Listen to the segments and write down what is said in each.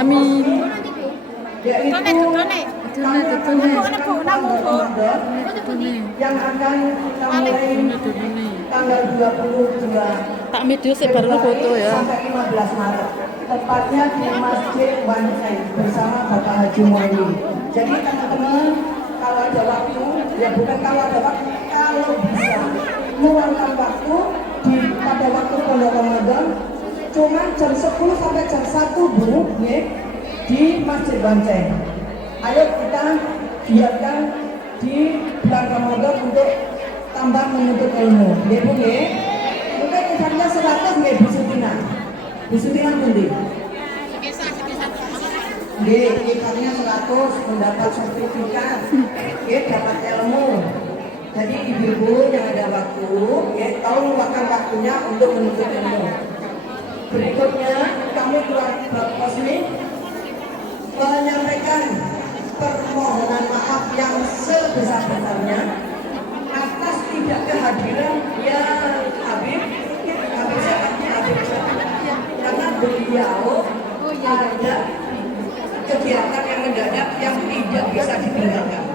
Amin. Yang akan kita mulai tanggal 22 Tak video sih baru foto ya. sampai 15 Maret. Tepatnya di Masjid Wancai bersama Bapak Haji Muhammad. Jadi teman-teman kalau ada waktu, ya bukan kalau ada waktu, kalau bisa meluangkan waktu pada waktu pondok Ramadan, cuma jam 10 sampai jam 1 Bu, ya, di Masjid Wancai. Ayo kita biarkan di bulan Ramadan untuk tambah menuntut ilmu, ya Bu, ya. Mungkin misalnya 100 nggih Bu Sutina. Bu Sutina pundi? Nggih, ikannya 100 mendapat sertifikat, nggih dapat ilmu. Jadi ibu-ibu yang ada waktu, nggih tolong luangkan waktunya untuk menuntut ilmu. Berikutnya kami keluarga Kosmi menyampaikan permohonan maaf yang sebesar-besarnya atas tidak kehadiran yang Habib karena beliau ada kegiatan yang mendadak yang tidak bisa ditinggalkan.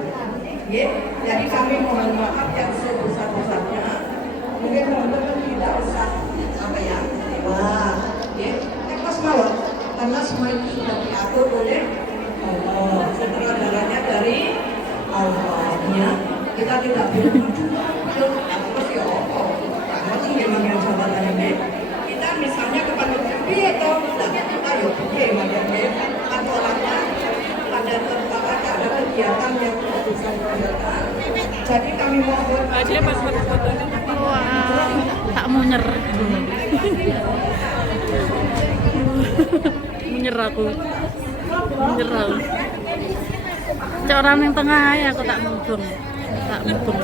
Jadi kami mohon maaf yang sebesar-besarnya. Mungkin teman-teman tidak usah apa ya, ekos mawon karena semua itu sudah diatur oleh Allah. Sutradaranya dari Allah-nya. Kita tidak boleh terus ya apa? Kamu sih memang yang jabatan ini. Kita misalnya kepada dia atau ayo bagaimana atau orangnya pada tempat ada kegiatan yang bisa dilakukan. Jadi kami mohon Aja pas foto. Wah, tak mau nyerah. Menyerah aku. Menyerah. Orang yang tengah ya aku tak mubeng. Tak mubeng.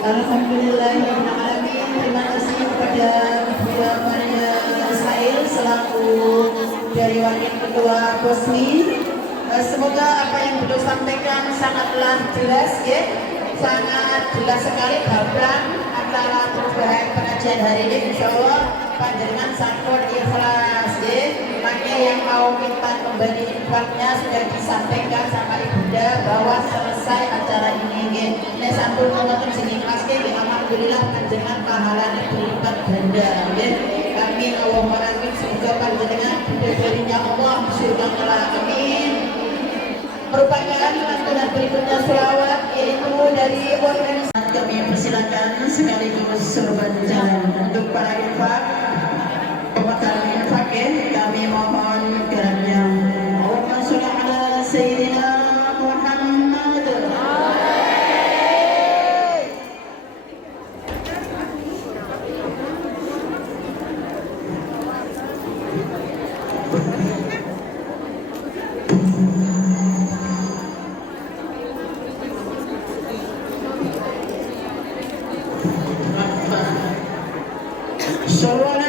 Alhamdulillahirrahmanirrahim. Terima kasih kepada Bu Maria Ismail selaku dari Wakil Ketua Kosmi. Semoga apa yang beliau sampaikan sangatlah jelas, ya, sangat jelas sekali gablang antara perubahan pengajian hari ini. Insya Allah panjenengan sampun ikhlas, ya. Makanya yang mau minta kembali infaknya sudah disampaikan sama Ibunda bahwa selesai acara ini, ya. Nek sampun ngoten jeneng Mas, ya, alhamdulillah panjenengan pahalanya berlipat ganda, ya. Amin Allahumma amin. Semoga panjenengan diberinya Allah surga kelak. Amin. Merupakan lantunan berikutnya selawat yaitu dari organisasi. Kami persilakan sekaligus sorban jalan untuk para infak pemakaran infak, ya. Kami mohon kiranya Allahumma sholli ala sayyidina Muhammad. Shalom.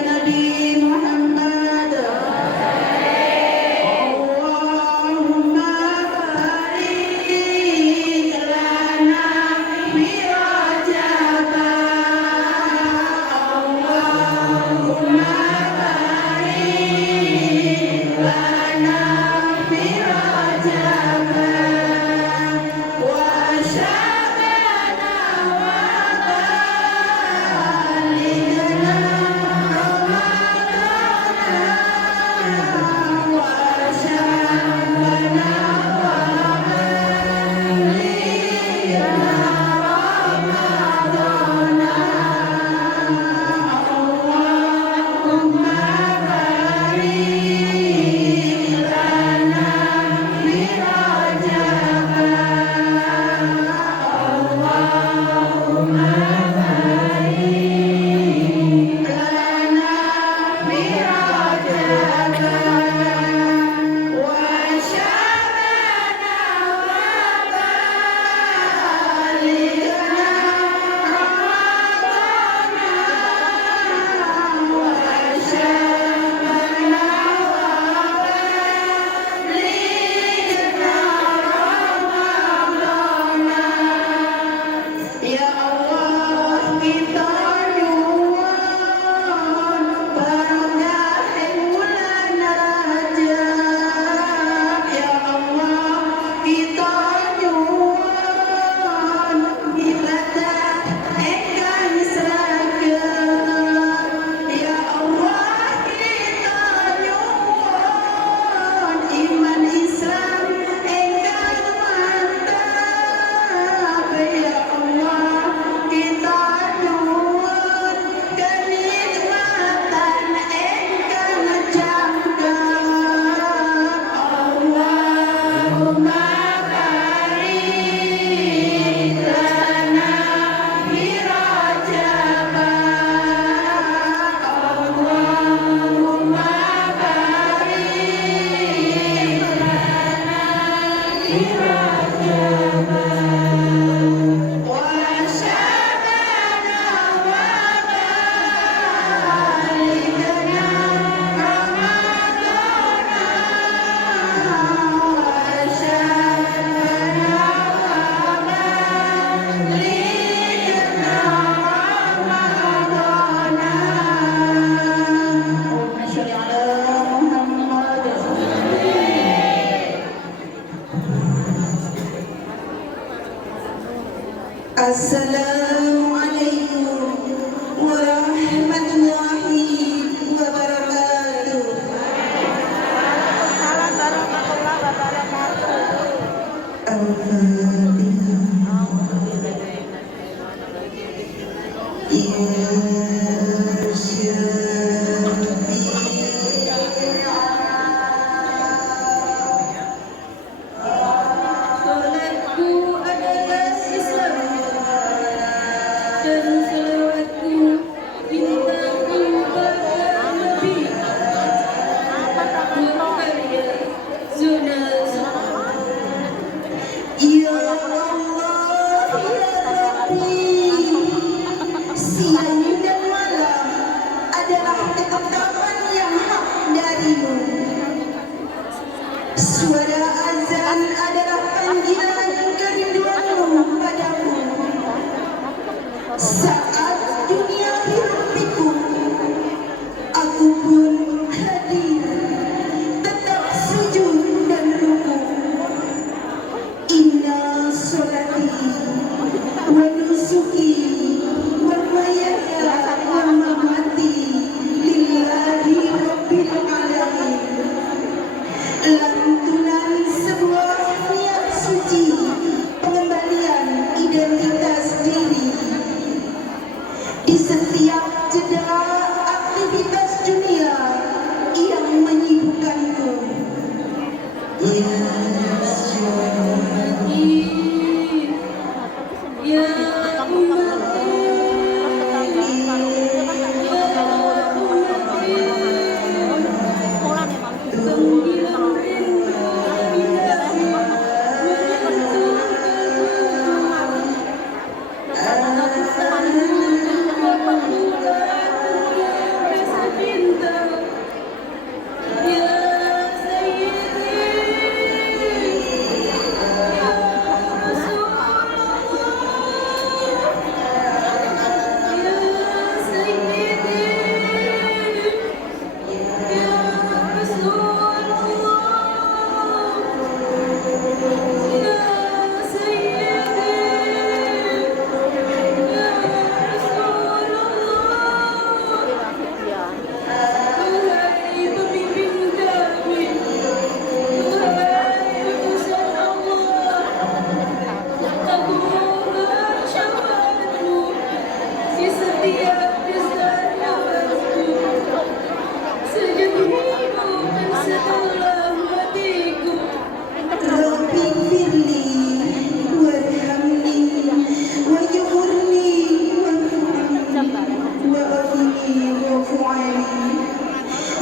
Assalamualaikum warahmatullahi wabarakatuh. Siang dan malam adalah ketetapan yang hak darimu. Suara azan adalah panggilan kerinduanmu padaku. Saat dunia hirup pikuk, aku pun hadir, tetap sujud dan rukuk. Inna sholati wa nusuki wa mahyaya wa mamati lillahi rabbil alamin. Lantunan sebuah niat suci pengembalian identitas diri di setiap jeda aktivitas dunia yang menyibukkanku.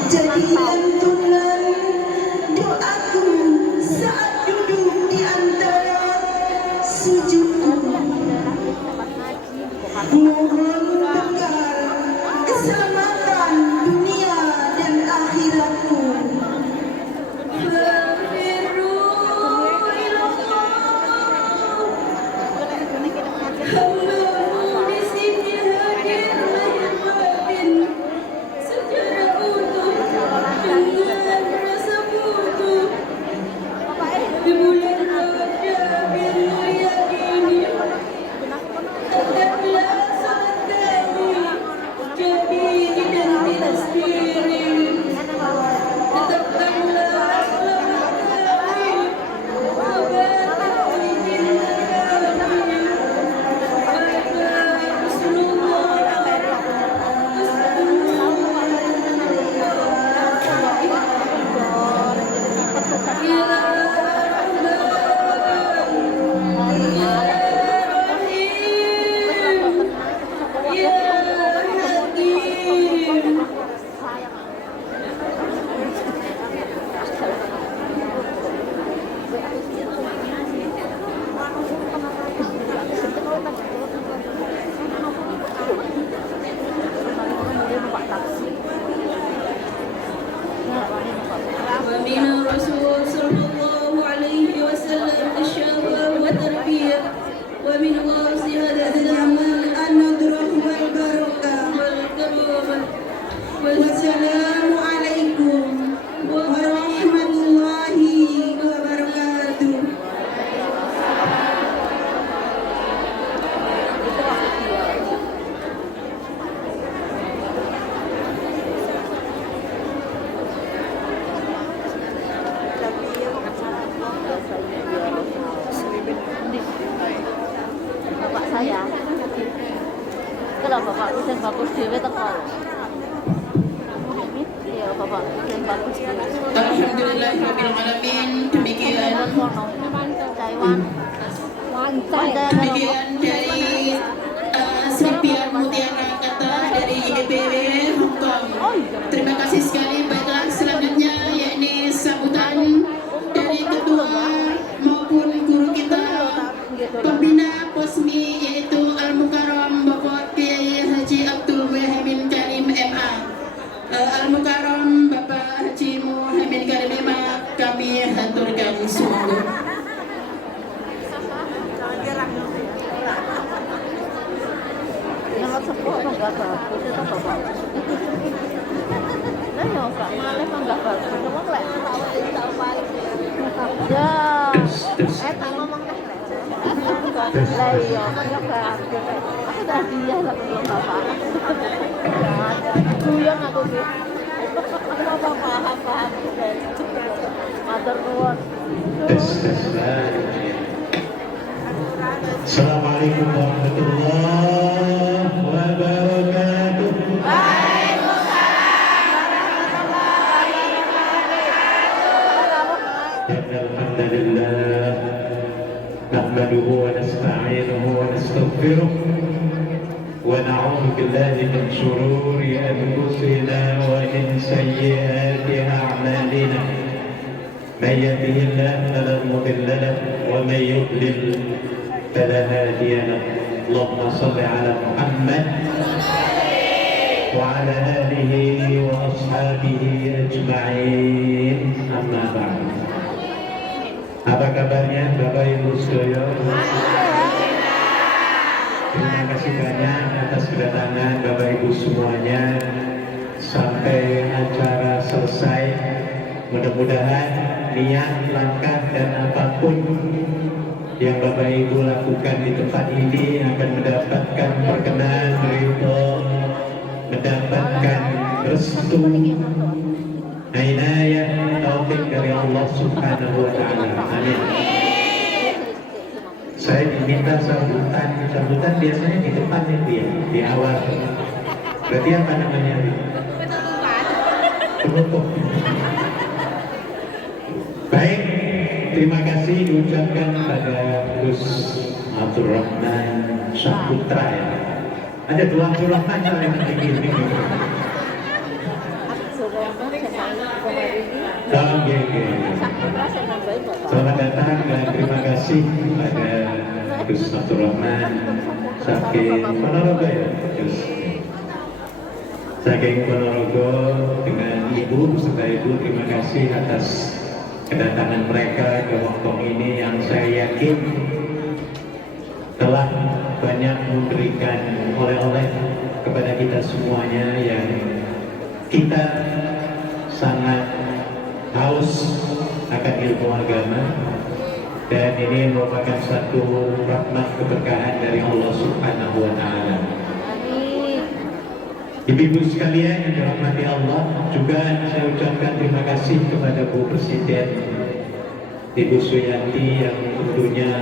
Jadi lantunan doaku saat duduk di antara sujudku. Mohon bekal keselamatan dunia dan akhiratku. bapakku sing bagus dhewe teko. Iya, bapakku sing bagus dhewe. Alhamdulillahirrahmanirrahim. Demikian Taiwan. demikian dari Serpian Mutiara Kata dari IDPW Hong Kong. Terima kasih sekali. Baiklah, selanjutnya yakni sambutan dari ketua maupun guru kita pembina POSMI yaitu Al-Mukarram Bapak Kiai Haji Abdul Muhaimin Karim MA. Al-Mukarram Bapak Haji Muhaimin Karim MA kami haturkan sungguh. Yang sepuh kok enggak bagus itu bapak. Nah, ya enggak malih kok enggak bagus. Cuma lek tak paling. Ya. Tak ngomong kan lek. Lah iya, kok bagus. Aku dah dia lah belum bapak. Guyon aku sih. Apa paham. Matur nuwun. Assalamualaikum warahmatullahi wabarakatuh. Alhamdulillah, nahmaduhu wa nasta'inuhu wa nastaghfiruh wa na'udzu billahi min shururi anfusina wa min sayyiati a'malina. من يهده الله فلا مضل له ومن يضلل فلا هادي له. اللهم صل على محمد وعلى آله وأصحابه أجمعين. أما بعد. Apa kabarnya Bapak Ibu sekalian? Terima kasih banyak atas kedatangan Bapak Ibu semuanya sampai acara selesai. Mudah-mudahan niat, langkah dan apapun yang Bapak Ibu lakukan di tempat ini akan mendapatkan perkenan ridho, mendapatkan restu, inayah, taufik dari Allah Subhanahu wa Ta'ala. Amin. Saya diminta sambutan biasanya di depan ya, di awal. Berarti apa namanya? Penutup. Baik, terima kasih diucapkan pada Gus Abdul Rahman Saputra ya. Ada dua Abdul Rahman yang begini. Selamat datang dan terima kasih pada Gus Abdul Rahman saking Ponorogo ya, Gus. Saking Ponorogo dengan Ibu serta Ibu, terima kasih atas kedatangan mereka ke Hong Kong ini yang saya yakin telah banyak memberikan oleh-oleh kepada kita semuanya yang kita sangat haus akan ilmu agama, dan ini merupakan satu rahmat keberkahan dari Allah Subhanahu wa Ta'ala. Ibu-ibu sekalian yang dirahmati Allah, juga saya ucapkan terima kasih kepada Bu Presiden Ibu Suyanti yang tentunya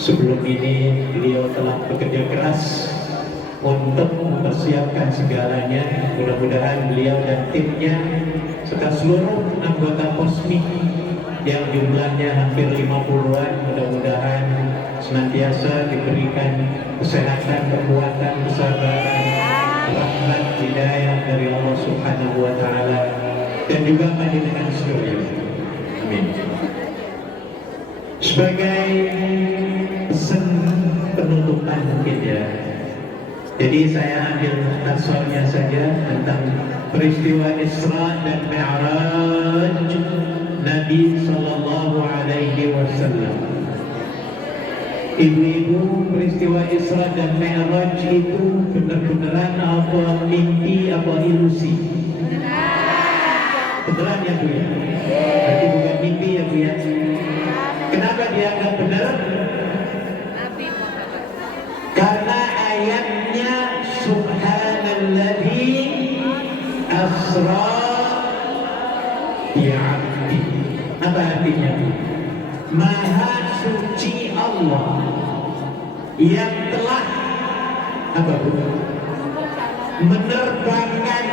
sebelum ini beliau telah bekerja keras untuk mempersiapkan segalanya. Mudah-mudahan beliau dan timnya serta seluruh anggota POSMI yang jumlahnya hampir 50-an, mudah-mudahan senantiasa diberikan kesehatan, kekuatan, kesabaran, rahmat, hidayah dari Allah Subhanahu wa Ta'ala, dan juga panjenengan sekalian. Amin. Sebagai pesan penutupan mungkin ya, jadi saya ambil asalnya saja tentang peristiwa Isra dan Mi'raj Nabi Sallallahu Alaihi Wasallam. Ibu-ibu, peristiwa Isra dan Mi'raj itu benar-benaran apa mimpi, apa ilusi? Beneran ya Bu ya? Berarti bukan mimpi ya Bu ya? Kenapa dianggap benar? Karena ayatnya Subhanalladzi asra bi'abdi. Apa artinya Bu? Maha suci Allah yang telah Apa Bu? Menerbangkan,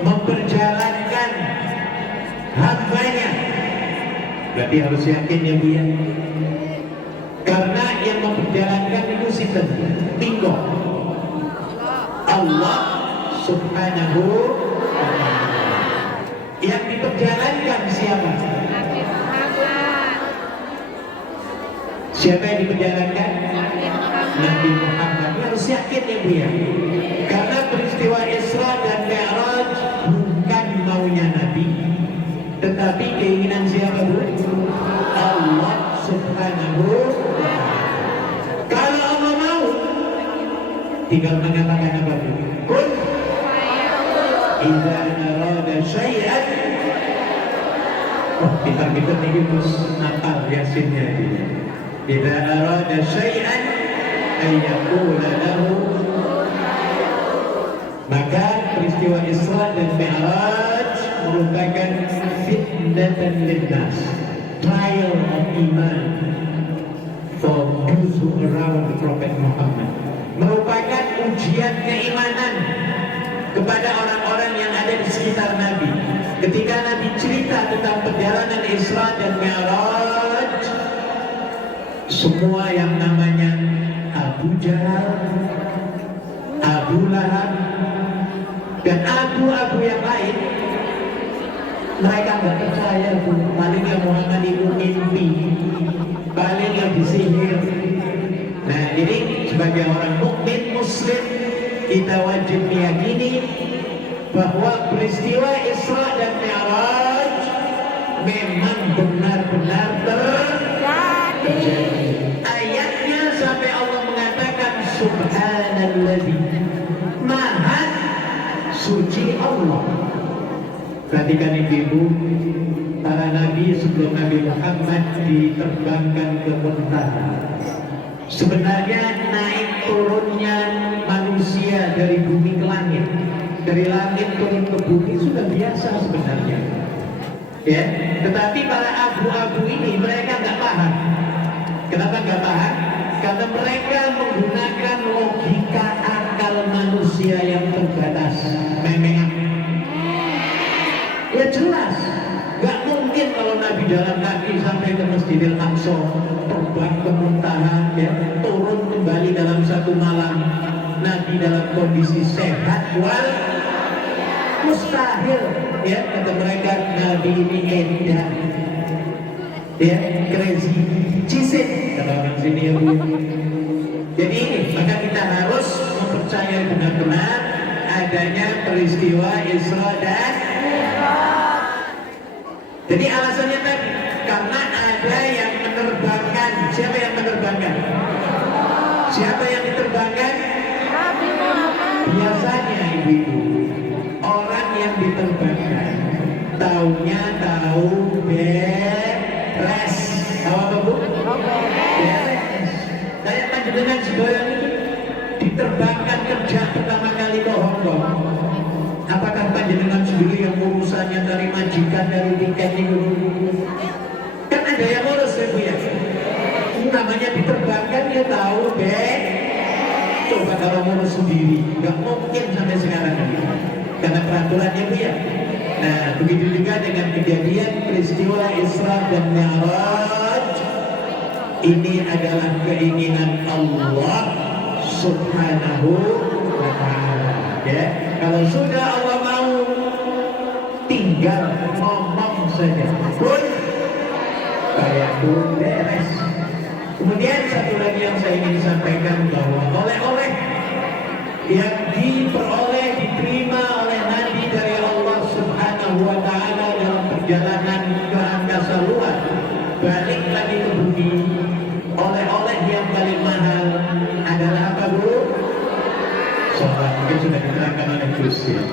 memperjalankan hambanya. Berarti harus yakin ya Bu ya. Karena yang memperjalankan itu sinten? Tinggal Allah Subhanahu wa ta'ala. Yang diperjalankan siapa? Siapa yang diperjalankan? Nabi Muhammad. Harus yakin ya Bu ya. Karena peristiwa Isra dan Mi'raj bukan maunya Nabi, tetapi keinginan siapa Bu? Allah Subhanahu wa ta'ala. Kalau Allah mau, tinggal mengatakan apa Bu? Kun idza arada syai'an. Oh, pintar-pintar nih terus napal Yasinnya ini. Idza arada syai'an ayyaqula lahu. Maka peristiwa Isra dan Mi'raj merupakan fitnatan linnas, trial of iman for those who around the Prophet Muhammad. Merupakan ujian keimanan kepada orang-orang yang ada di sekitar Nabi. Ketika Nabi cerita tentang perjalanan Isra dan Mi'raj, semua yang namanya Abu Jahal, Abu Lahab, dan abu-abu yang lain, mereka nggak percaya Bu. Palingnya Muhammad itu mimpi, palingnya disihir. Nah, jadi sebagai orang mukmin Muslim, kita wajib meyakini bahwa peristiwa Isra dan Mi'raj memang benar-benar terjadi. Ayatnya sampai Allah mengatakan Subhanalladzi, Maha suci Allah. Perhatikan ibu, para nabi sebelum Nabi Muhammad diterbangkan ke Muntaha. Sebenarnya naik turunnya manusia dari bumi ke langit, dari langit turun ke bumi sudah biasa sebenarnya. Ya, tetapi para abu-abu ini mereka nggak paham. Kenapa nggak paham? Karena mereka menggunakan logika akal manusia yang terbatas. Memang ya jelas, nggak mungkin kalau Nabi jalan kaki sampai ke Masjidil Aqsa, terbang ke Muntaha, ya, turun kembali dalam satu malam. Nabi dalam kondisi sehat wal mustahil, ya, kata mereka. Nabi ini edan, ya, crazy, cisit, kata orang sini ya Bu. Jadi ini, maka kita harus mempercayai benar-benar adanya peristiwa Isra dan Mi'raj. Jadi alasannya tadi, karena ada yang menerbangkan. Siapa yang menerbangkan? Siapa yang diterbangkan? Nabi Muhammad. Biasanya ibu-ibu, orang yang diterbangkan taunya tahu beres. Tahu apa Bu? Beres. Kayak panjenengan sedoyan itu diterbangkan kerja pertama kali ke Hong Kong. Apakah panjenengan sendiri yang urusannya dari majikan, dari tiket itu? Kan ada yang urus ya Bu ya. Namanya diterbangkan dia tahu coba kalau ngurus sendiri, nggak mungkin sampai sekarang ini. Karena peraturannya Bu ya. Nah, begitu juga dengan kejadian peristiwa Isra dan Mi'raj. Ini adalah keinginan Allah Subhanahu wa ta'ala. Ya, kalau sudah Allah mau, tinggal ngomong saja. Pun kayak pun beres. Kemudian satu lagi yang saya ingin sampaikan, bahwa oleh-oleh yang diperoleh, diterima oleh Nabi dari Allah Subhanahu wa ta'ala dalam perjalanan ke angkasa luar, balik lagi ke bumi, oleh-oleh yang paling mahal adalah apa Bu? Sholat. Mungkin sudah diterangkan oleh Gus ya.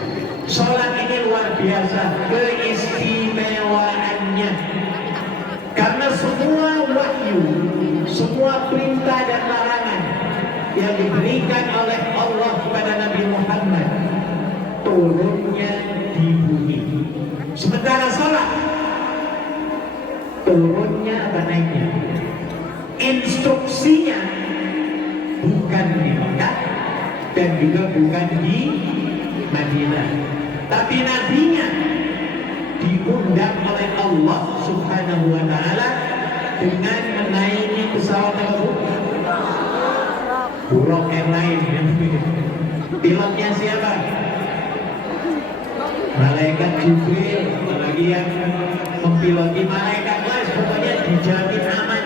Sholat ini luar biasa keistimewaannya, karena semua wahyu, semua perintah dan larangan yang diberikan oleh Allah kepada Nabi Muhammad turunnya di bumi. Sementara sholat turunnya apa naiknya? Instruksinya bukan di Mekah, dan juga bukan di Madinah. Tapi nabinya diundang oleh Allah Subhanahu wa taala dengan menaiki pesawat Buraq Airlines. Pilotnya siapa? Malaikat Jibril, apalagi yang mempiloti malaikat lah, pokoknya dijamin aman.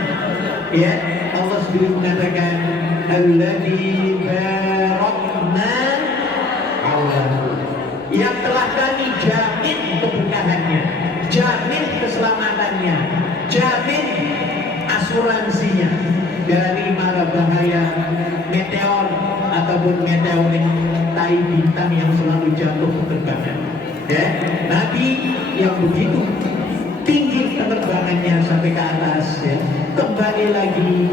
Ya, Allah sendiri mengatakan alladzi barakna haulahu, yang telah kami jamin keberkahannya, jamin keselamatannya, jamin asuransinya dari mara bahaya meteor ataupun meteorit tai bintang yang selalu jatuh penerbangan. Ya, Nabi yang begitu tinggi penerbangannya sampai ke atas, ya, kembali lagi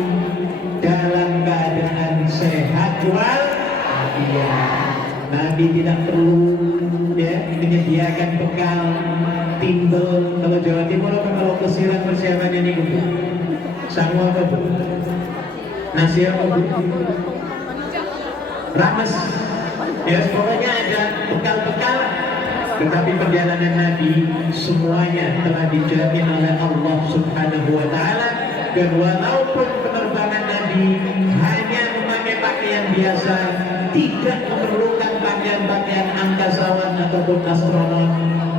dalam keadaan sehat walafiat. Nabi tidak perlu, ya, menyediakan bekal timbel. Kalau Jawa Timur apa kalau kesiran persiapannya nih Bu? Sama apa Bu? Nasi apa Bu? Rames. Ya, pokoknya ada bekal-bekal. Tetapi perjalanan Nabi semuanya telah dijamin oleh Allah Subhanahu wa taala, dan walaupun penerbangan Nabi hanya memakai pakaian biasa, tidak memerlukan pakaian-pakaian angkasawan ataupun astronot,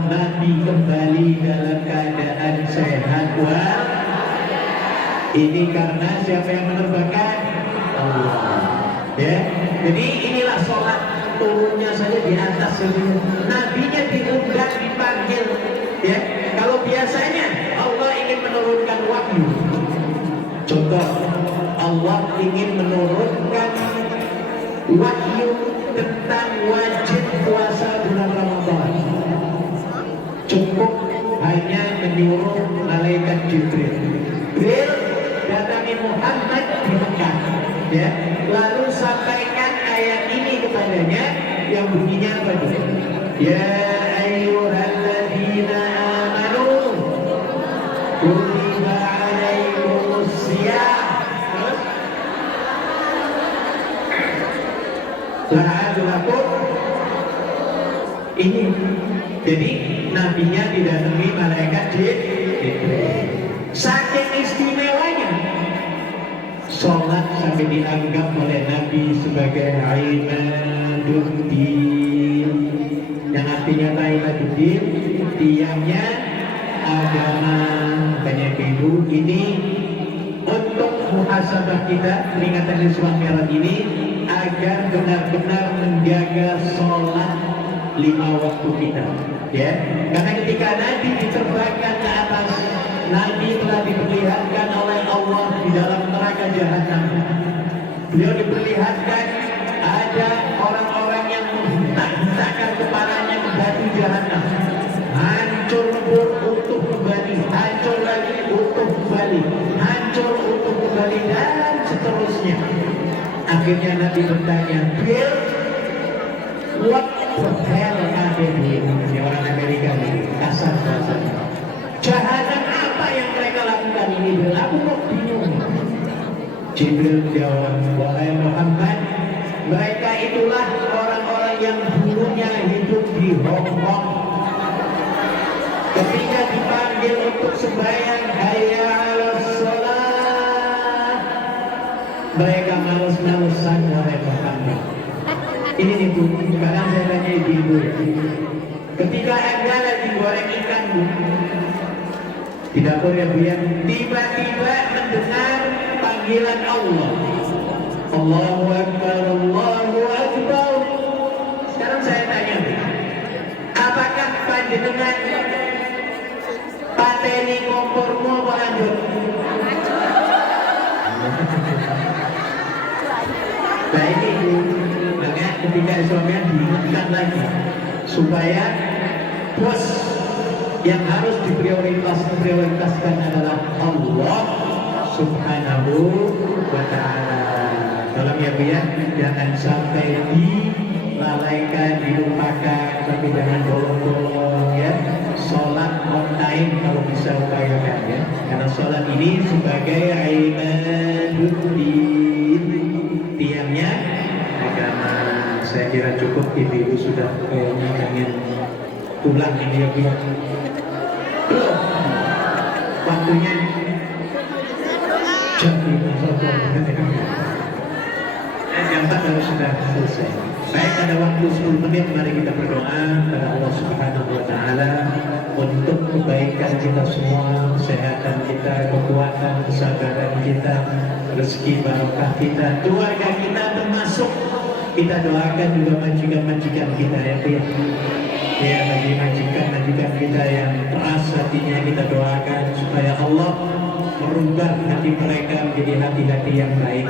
Nabi kembali dalam keadaan sehat walafiat. Ini karena siapa yang menerbangkan? Allah. Ya, jadi inilah sholat turunnya saja di atas seluruh. Nabinya diundang, dipanggil. Ya, kalau biasanya Allah ingin menurunkan wahyu. Contoh, Allah ingin menurunkan wahyu tentang wajib puasa bulan Ramadan. Cukup hanya menyuruh malaikat Jibril. Jibril datangi Muhammad di Mekah. Ya, lalu sampaikan ayat ini kepadanya yang bunyinya apa itu? Ya ayyuhalladzina amanu kutiba alaikumus syiyam la'allakum. Ini jadi nabinya didatangi malaikat Jibril. Saking istimewanya sholat sampai dianggap oleh Nabi sebagai Imaduddin, yang artinya Imaduddin, tiangnya agama. Banyak ibu ini untuk muhasabah kita peringatan Islam Mi'raj ini agar benar-benar menjaga sholat 5 waktu kita. Ya, karena ketika Nabi diterbangkan ke atas, Nabi telah diperlihatkan oleh Allah di dalam neraka jahanam. Beliau diperlihatkan ada orang-orang yang menghentakkan kepalanya ke batu jahanam, hancur lebur untuk kembali, hancur lagi untuk kembali, hancur untuk kembali, dan seterusnya. Akhirnya Nabi bertanya, Bill, what the hell are they doing? Ini orang Amerika nih, kasar bahasanya. Jahanam apa yang mereka lakukan ini? Bill, aku kok bingung. Jibril jawab, wahai Muhammad, mereka itulah orang-orang yang dulunya hidup di Hong Kong. Ketika dipanggil untuk sembahyang hayya 'alas shalah, mereka males-malesan, wahai Muhammad. Ini nih Bu, sekarang saya tanya ibu-ibu. Ketika Anda lagi goreng ikan Bu, di dapur ya Bu, yang tiba-tiba mendengar panggilan Allah, Allahu Akbar, Allahu Akbar. Sekarang saya tanya Bu, apakah panjenengan pateni kompormu apa lanjut? Baik Bu, makanya ketika suaminya diingatkan lagi supaya bos yang harus diprioritaskan adalah Allah Subhanahu wa ta'ala. Tolong ya Bu ya, jangan sampai dilalaikan, dilupakan, tapi jangan bolong-bolong ya. Sholat on time kalau bisa upayakan ya, karena sholat ini sebagai Imaduddin, tiangnya agama. saya kira cukup, ibu-ibu sudah kayaknya ingin pulang ini ya Bu. Belum. Waktunya jam 5 sore. Yang 4 harus sudah selesai. Baik, ada waktu 10 menit, mari kita berdoa kepada Allah Subhanahu wa Ta'ala untuk kebaikan kita semua, kesehatan kita, kekuatan, kesabaran kita, rezeki barokah kita, keluarga kita termasuk. Kita doakan juga majikan-majikan kita ya Bu. Ya, bagi majikan-majikan kita yang keras hatinya, kita doakan supaya Allah merubah hati mereka menjadi hati-hati yang baik,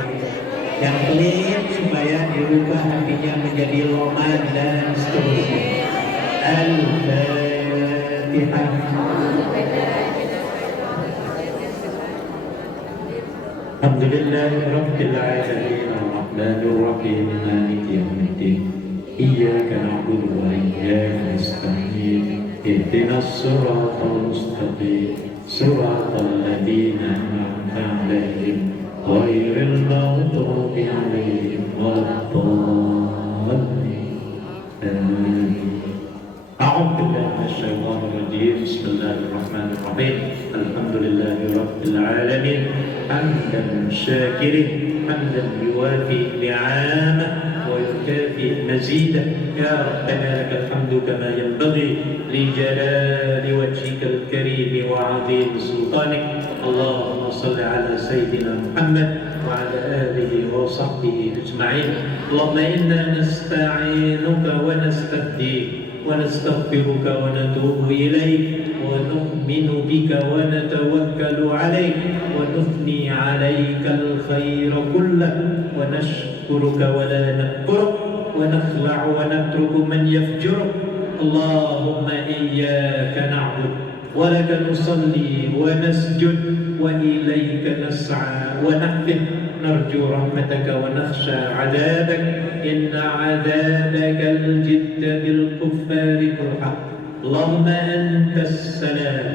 yang clean, supaya dirubah hatinya menjadi loman dan seterusnya. Al-Fatihah. Alhamdulillahirabbil alamin arrahmanir rahim maliki yaumiddin iyyaka na'budu wa iyyaka nasta'in ihdinas siratal mustaqim siratal ladzina an'amta 'alaihim ghairil maghdubi 'alaihim waladdallin. أعوذ بالله من الشيطان الرجيم. بسم الله الرحمن الرحيم. الحمد لله رب العالمين حمدا شاكرا حمدا يوافي نعمه ويكافئ مزيده. يا ربنا لك الحمد كما ينبغي لجلال وجهك الكريم وعظيم سلطانك. اللهم صل على سيدنا محمد وعلى آله وصحبه أجمعين. اللهم إنا نستعينك ونستهديك ونستغفرك ونتوب إليك ونؤمن بك ونتوكل عليك ونثني عليك الخير كله ونشكرك ولا نكفرك ونخلع ونترك من يفجرك. اللهم إياك نعبد ولك نصلي ونسجد وإليك نسعى ونحفد نرجو رحمتك ونخشى عذابك إن عذابك الجد بالكفار ملحق. اللهم أنت السلام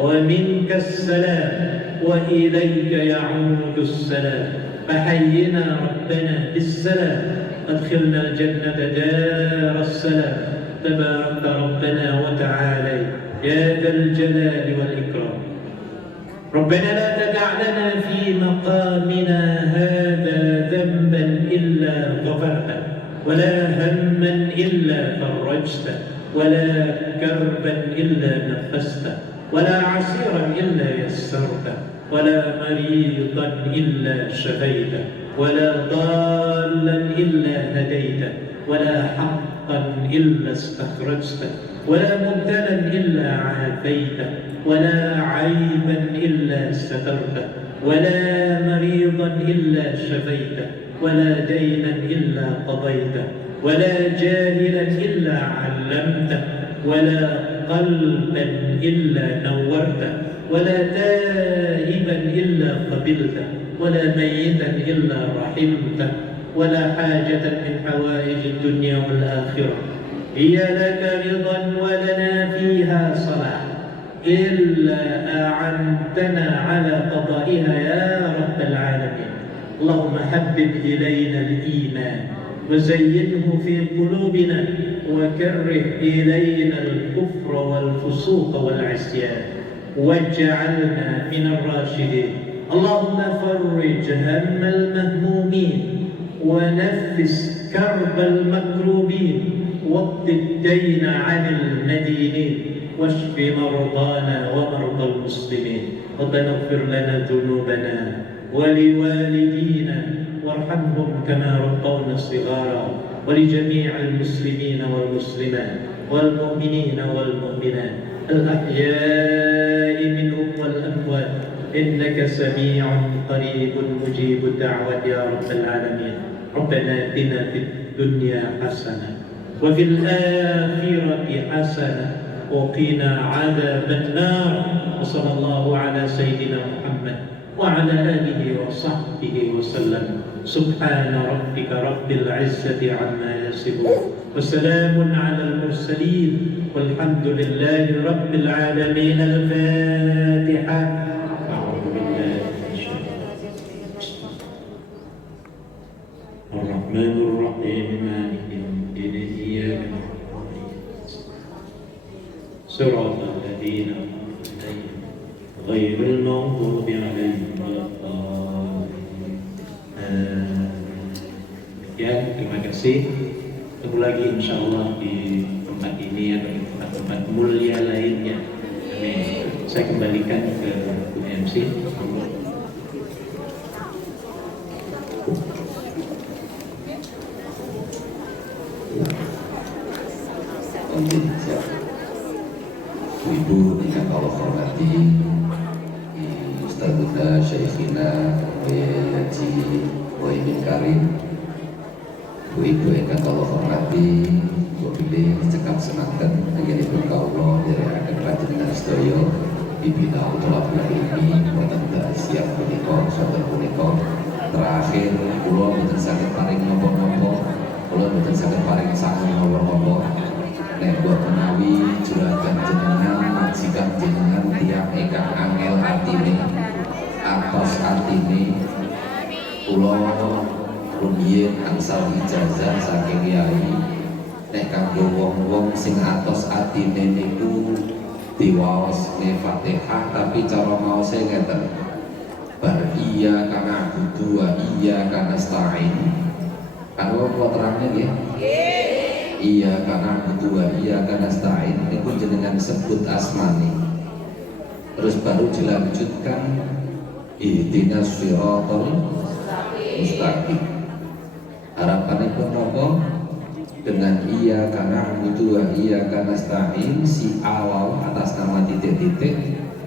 ومنك السلام وإليك يعود السلام. فحينا ربنا بالسلام، أدخلنا الجنة دار السلام. تبارك ربنا وتعالى يا ذا الجلال والإكرام. ربنا لا تدع لنا في مقامنا هذا ذنبا إلا غفرته ولا هما إلا فرجته ولا كربا إلا نفسته ولا عسيرا إلا يسرته ولا مريضا إلا شفيته ولا ضالا إلا هديته ولا حقا إلا استخرجته ولا مبتلا إلا عافيته ولا عيبا إلا سترته ولا مريضا إلا شفيته ولا دينا إلا قضيته ولا جاهلا إلا علمته ولا قلبا إلا نورته ولا تائبا إلا قبلته ولا ميتا إلا رحمته ولا حاجة من حوائج الدنيا والآخرة هي لك رضا ولنا فيها صلاح إلا أعنتنا على قضائها يا رب العالمين. اللهم حبب إلينا الإيمان وزينه في قلوبنا وكره إلينا الكفر والفسوق والعصيان واجعلنا من الراشدين. اللهم فرج هم المهمومين ونفس كرب المكروبين واقض الدين عن المدينين واشف مرضانا ومرضى المسلمين. ربنا اغفر لنا ذنوبنا ولوالدينا وارحمهم كما ربونا صغارا ولجميع المسلمين والمسلمات والمؤمنين والمؤمنات الأحياء منهم والأموات إنك سميع قريب مجيب الدعوة يا رب العالمين. ربنا آتنا في الدنيا حسنة وفي الآخرة حسنة وقنا عذاب النار. وصلى الله على سيدنا محمد وعلى آله وصحبه وسلم. سبحان ربك رب العزة عما يصفون وسلام على المرسلين والحمد لله رب العالمين. الفاتحة. أعوذ بالله من الشيطان الرحمن الرحيم مالك صراط الذين أنعمت عليهم غير المغضوب عليهم ولا الضالين. Ya, terima kasih. Ketemu lagi insya Allah di tempat ini atau di tempat-tempat mulia lainnya. Amin. Saya kembalikan ke Bu MC. Ibu yang Allah hormati, Ustadzuna Syekhina Haji Muhyiddin Karim, ibu yang Allah hormati, pilih cekap semangat yang berkaulah dari akan panjenengan sedaya pimpinan utama ini mboten siap punika saben punika terakhir kula mboten saged paring napa-napa, kula mboten saged paring sangu napa-napa. Nek buat menawi juragan jenengan majikan jenengan tiap ingkang angel atine atos atine kula rumiyin angsal ijazah saking yai nek kanggo wong-wong sing atos atine niku diwaos Fatihah tapi cara maose ngeten bar iya kana budu wa iya kana stain kan kula terangnya nggih iya karena butuh iya karena stain itu jenengan sebut asmani terus baru dilanjutkan ihdinas siratal mustaqim. Harapannya pun apa? Dengan iya karena butuh iya karena stain si awal atas nama titik-titik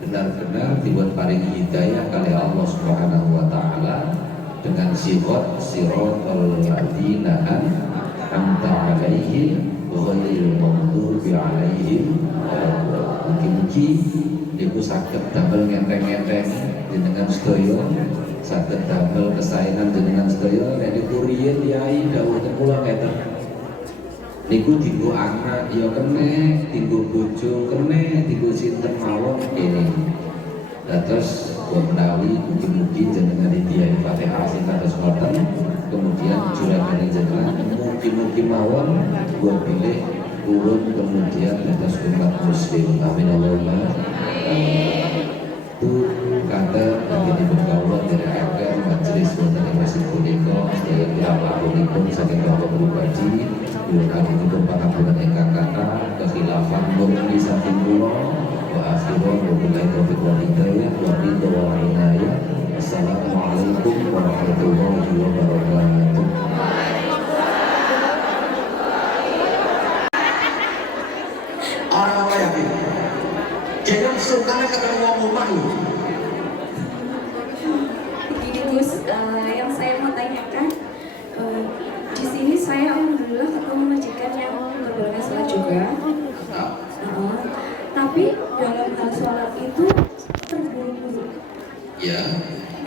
benar-benar dibuat paling hidayah kali Allah Subhanahu wa taala dengan sifat siratal ladzina amta alaihim ghairil maghdubi alaihim. Mugi-mugi niku saged damel ngenteng-ngenteng jenengan sedaya, saged damel kesayangan jenengan sedaya. Nek niku riyen yai dawuh kula ngeten niku dienggo anak ya kene, dienggo bojo kene, dienggo sinten mawon kene. Terus menawi mugi-mugi jenengan didiahi Fatihah sing kados ngoten, kemudian juragan jenengan mugi-mugi mawon gua pilih turun kemudian atas umat muslim. Amin Allahumma amin. Itu kata begini berkaulah dari agar majelis wonten ing masjid punika sedaya kulawaripun saking kula pribadi kula kanggipun pangapunten ingkang kathah kekhilafan murni saking kula wa akhirun wa billahi taufiq wal hidayah wa ridho wa inayah. Assalamualaikum warahmatullahi wabarakatuh. Orang yakin jangan suka ketemu wong omah lho. Begini Gus, yang saya mau tanyakan, di sini saya alhamdulillah ketemu majikan yang bergolongan sholat juga. Tapi dalam hal sholat itu terburu-buru. Ya.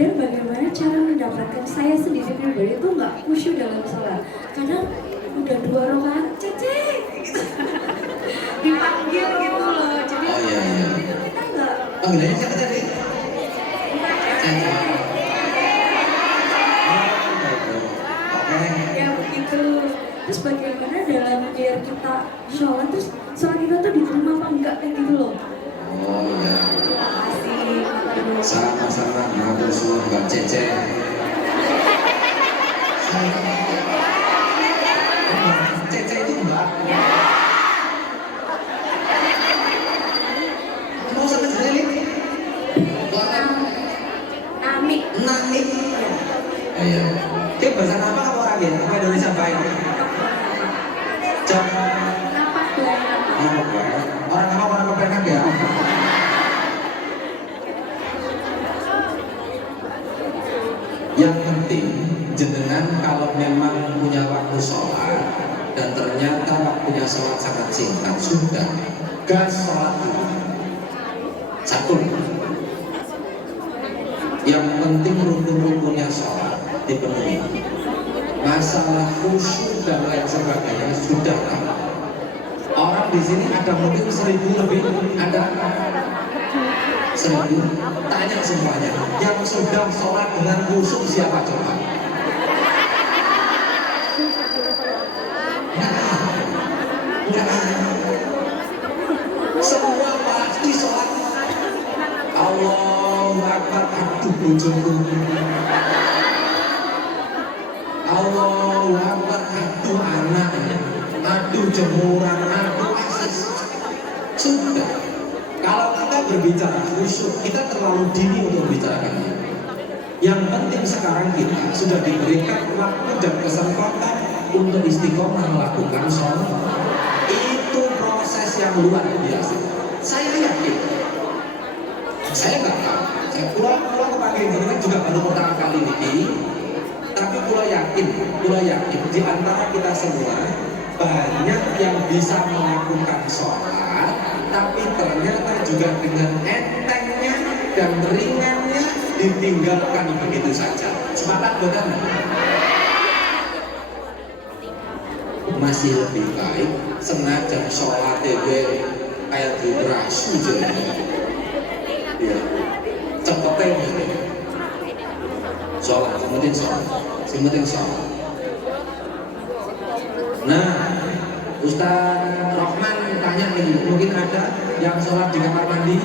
Dan bagaimana cara mendapatkan saya sendiri pribadi itu nggak khusyuk dalam sholat? Kadang udah 2 rakaat cecek dipanggil gitu loh. Jadi Oh iya iya. kita nggak. Panggilannya siapa tadi? Ya begitu. Terus bagaimana dalam biar kita sholat terus sholat kita tuh diterima apa enggak kayak gitu loh. Oh iya. Asik. Sama-sama matur suwun Mbak Cece. Cece itu Mbak. Mau sampai sini? Nami. Nami. Iya. Itu bahasa apa kamu orang ya? Apa Indonesia baik? Cok. Apa banget? Orang apa orang kepenak ya? Yang penting jenengan kalau memang punya waktu sholat dan ternyata waktunya sholat sangat singkat, sudah gas sholat dulu. Satu, yang penting rukun-rukunnya sholat dipenuhi. Masalah khusyuk dan lain sebagainya sudah. Orang di sini ada mungkin 1000 lebih, ada 1000. Tanya semuanya, yang sudah sholat dengan khusyuk siapa coba? Enggak ada. Semua Allahu Akbar, aduh anak, aduh jemuran, aduh akses. Sudah. Kalau kita berbicara khusyuk, kita terlalu dini untuk membicarakannya. Yang penting sekarang kita sudah diberikan waktu dan kesempatan untuk istiqomah melakukan sholat. Itu proses yang luar biasa. Saya yakin. Saya nggak tahu. Saya pulang ke pagi ini juga baru pertama kali ini. Tapi pulau yakin di antara kita semua banyak yang bisa melakukan sholat, tapi ternyata juga dengan entengnya dan ringannya ditinggalkan begitu saja. Sepakat bukan? Masih lebih baik senajan sholat itu kayak di berasu jadi. Ya, cepetnya sholat, kemudian sholat. Nah, Ustaz Rohman tanya nih, mungkin ada yang sholat di kamar mandi?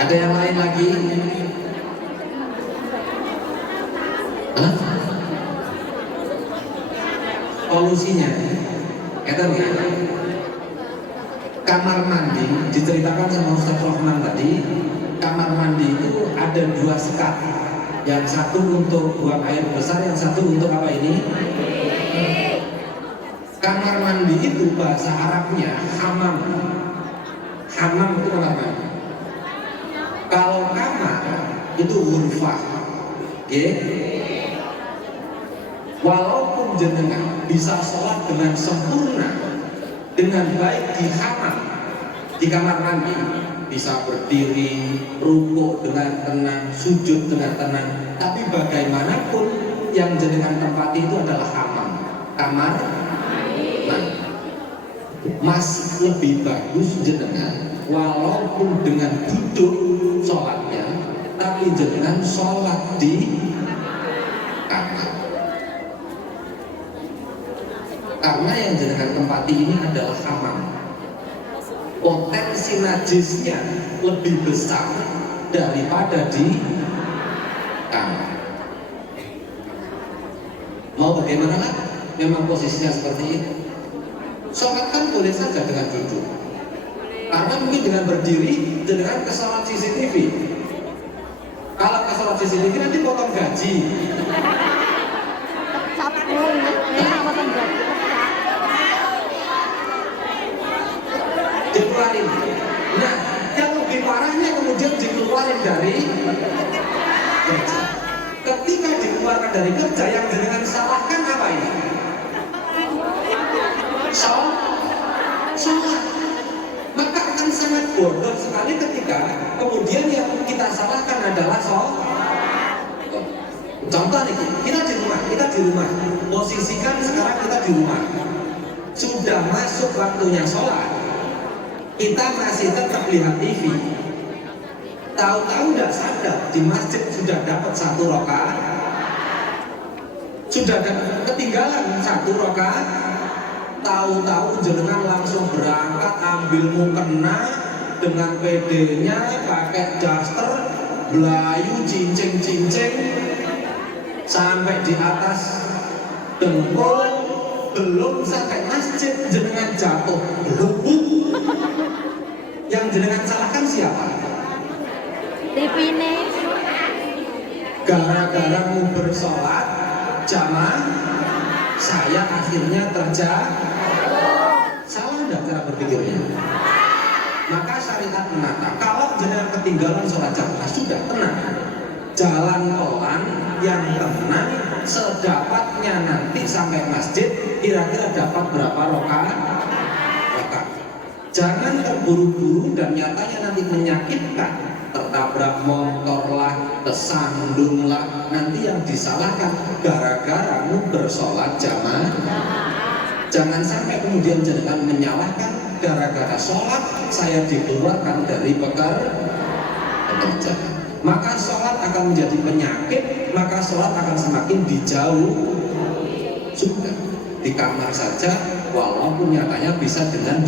Ada yang lain lagi? Hah? Polusinya, kata ya. Kamar mandi diceritakan sama Ustaz Rohman tadi. Kamar mandi itu ada 2 sekat, yang satu untuk buang air besar, yang satu untuk apa ini? Kamar mandi itu bahasa Arabnya hamam. Hamam itu kamar mandi. Kalau kamar itu ghurfah. Oke? Walaupun jenengan bisa sholat dengan sempurna, dengan baik di hamam, di kamar mandi, bisa berdiri, rukuk dengan tenang, sujud dengan tenang, tapi bagaimanapun yang jenengan tempati itu adalah hamam, kamar mandi. Masih lebih bagus jenengan walaupun dengan duduk sholatnya, tapi jenengan sholat di kamar. Karena yang jenengan tempati ini adalah hamam. Potensi najisnya lebih besar daripada di kamar. Mau bagaimana lah? Memang posisinya seperti itu. Sholat kan boleh saja dengan duduk. Karena mungkin dengan berdiri, dengan kesalahan CCTV. Kalau kesalahan CCTV nanti potong gaji. Potong gaji. Dikeluarin. Nah, yang lebih parahnya kemudian dikeluarin dari kerja. Ketika dikeluarkan dari kerja, yang dengan salahkan apa ini? Sholat. Maka akan sangat bodoh sekali ketika kemudian yang kita salahkan adalah sholat. Contoh nih, kita di rumah. Posisikan sekarang kita di rumah. Sudah masuk waktunya sholat. Kita masih tetap lihat TV. Tahu-tahu tidak sadar di masjid sudah dapat 1 rakaat, sudah ketinggalan 1 rakaat. Tahu-tahu jenengan langsung berangkat ambil mukena dengan PD-nya, pakai daster, belayu, cincing-cincing sampai di atas dengkul, belum sampai masjid jenengan jatuh, lubuk. Yang jenengan salahkan siapa? TV ini. Gara-gara mau bersolat jamaah, saya akhirnya salah enggak cara berpikirnya? Maka syariat mengatakan kalau jenengan ketinggalan sholat jamaah, sudah tenang, jalan pelan yang tenang, sedapatnya nanti sampai masjid kira-kira dapat berapa rakaat. Jangan terburu-buru dan nyatanya nanti menyakitkan, tertabrak motor lah, tersandung lah, nanti yang disalahkan gara-gara bersolat jamaah. Jangan sampai kemudian jenengan menyalahkan gara-gara sholat saya dikeluarkan dari pekerjaan. Maka sholat akan menjadi penyakit, maka sholat akan semakin dijauh. Sudah di kamar saja, walaupun nyatanya bisa dengan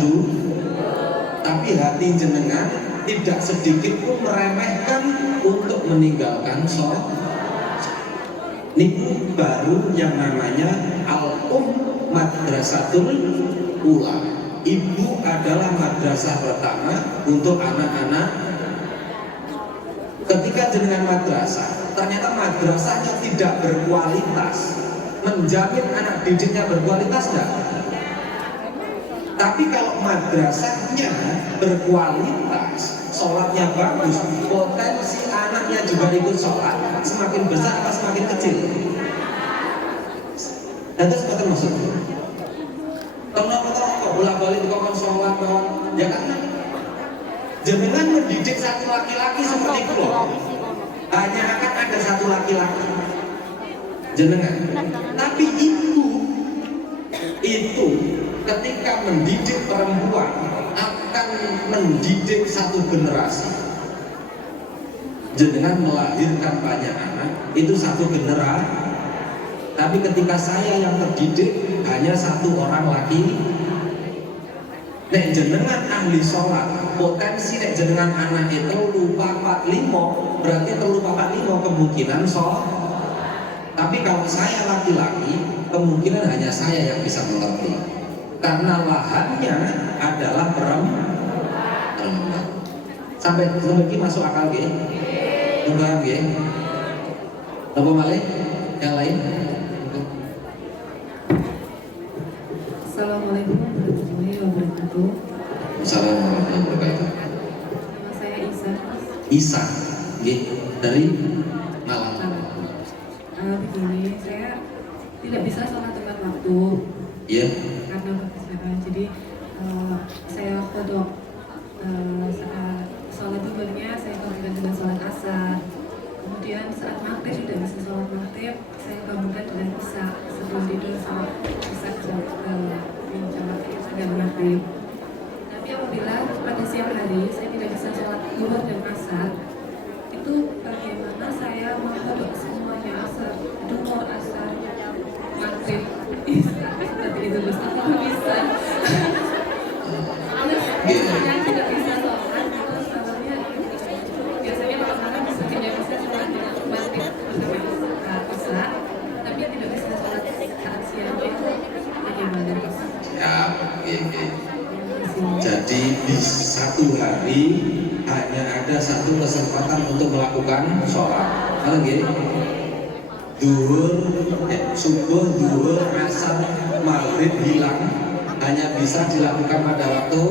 tapi hati jenengan tidak sedikit pun meremehkan untuk meninggalkan sholat. Niku baru yang namanya Madrasatul Ula. Ibu adalah madrasah pertama untuk anak-anak. Ketika jenengan madrasah, ternyata madrasahnya tidak berkualitas, menjamin anak didiknya berkualitas enggak? Tapi kalau madrasahnya berkualitas, sholatnya bagus, potensi anaknya juga ikut sholat, semakin besar atau semakin kecil? Dan itu seperti maksudnya. Kenapa kok bolak-balik dikongkon sholat kawan? Ya karena jenengan mendidik satu laki-laki seperti itu loh. Hanya akan ada satu laki-laki jenengan. Tapi itu ketika mendidik perempuan akan mendidik satu generasi. Jenengan melahirkan banyak anak, itu satu generasi. Tapi ketika saya yang terdidik hanya satu orang laki, nek jenengan ahli sholat, potensi nek jenengan anak itu lupa 45, berarti lupa 45 kemungkinan sholat. Tapi kalau saya laki-laki, kemungkinan hanya saya yang bisa mengerti, karena lahannya adalah perempuan. Sampai ini masuk akal gak? Enggak gak? Apa balik? Yang lain? Assalamualaikum warahmatullahi wabarakatuh. Assalamualaikum warahmatullahi wabarakatuh. Nama saya Isa. Isa, dari Malang. Begini, saya tidak bisa sholat tepat waktu. Iya. Karena pekerjaan. Jadi saya kodok sholat duhurnya saya gabungkan dengan sholat asar. Kemudian saat maghrib tidak bisa sholat maghrib, saya gabungkan dengan isya. Sebelum tidur sholat isya dan maghrib. Tapi apabila pada siang hari saya tidak bisa sholat duhur dan asar, itu bagaimana saya mengkodok semuanya asar, duhur, asar, maghrib, isya seperti itu Ustaz, kalau bisa. Biasanya tidak bisa sholat, terus awalnya biasanya malam-malam tidak bisa sholat maghrib bersama isya, tapi tidak bisa sholat saat siang itu bagaimana Ustaz? Ya, oke. Jadi di satu hari hanya ada satu kesempatan untuk melakukan sholat. Kalau gitu, subuh, duhur, asar, maghrib hilang, hanya bisa dilakukan pada waktu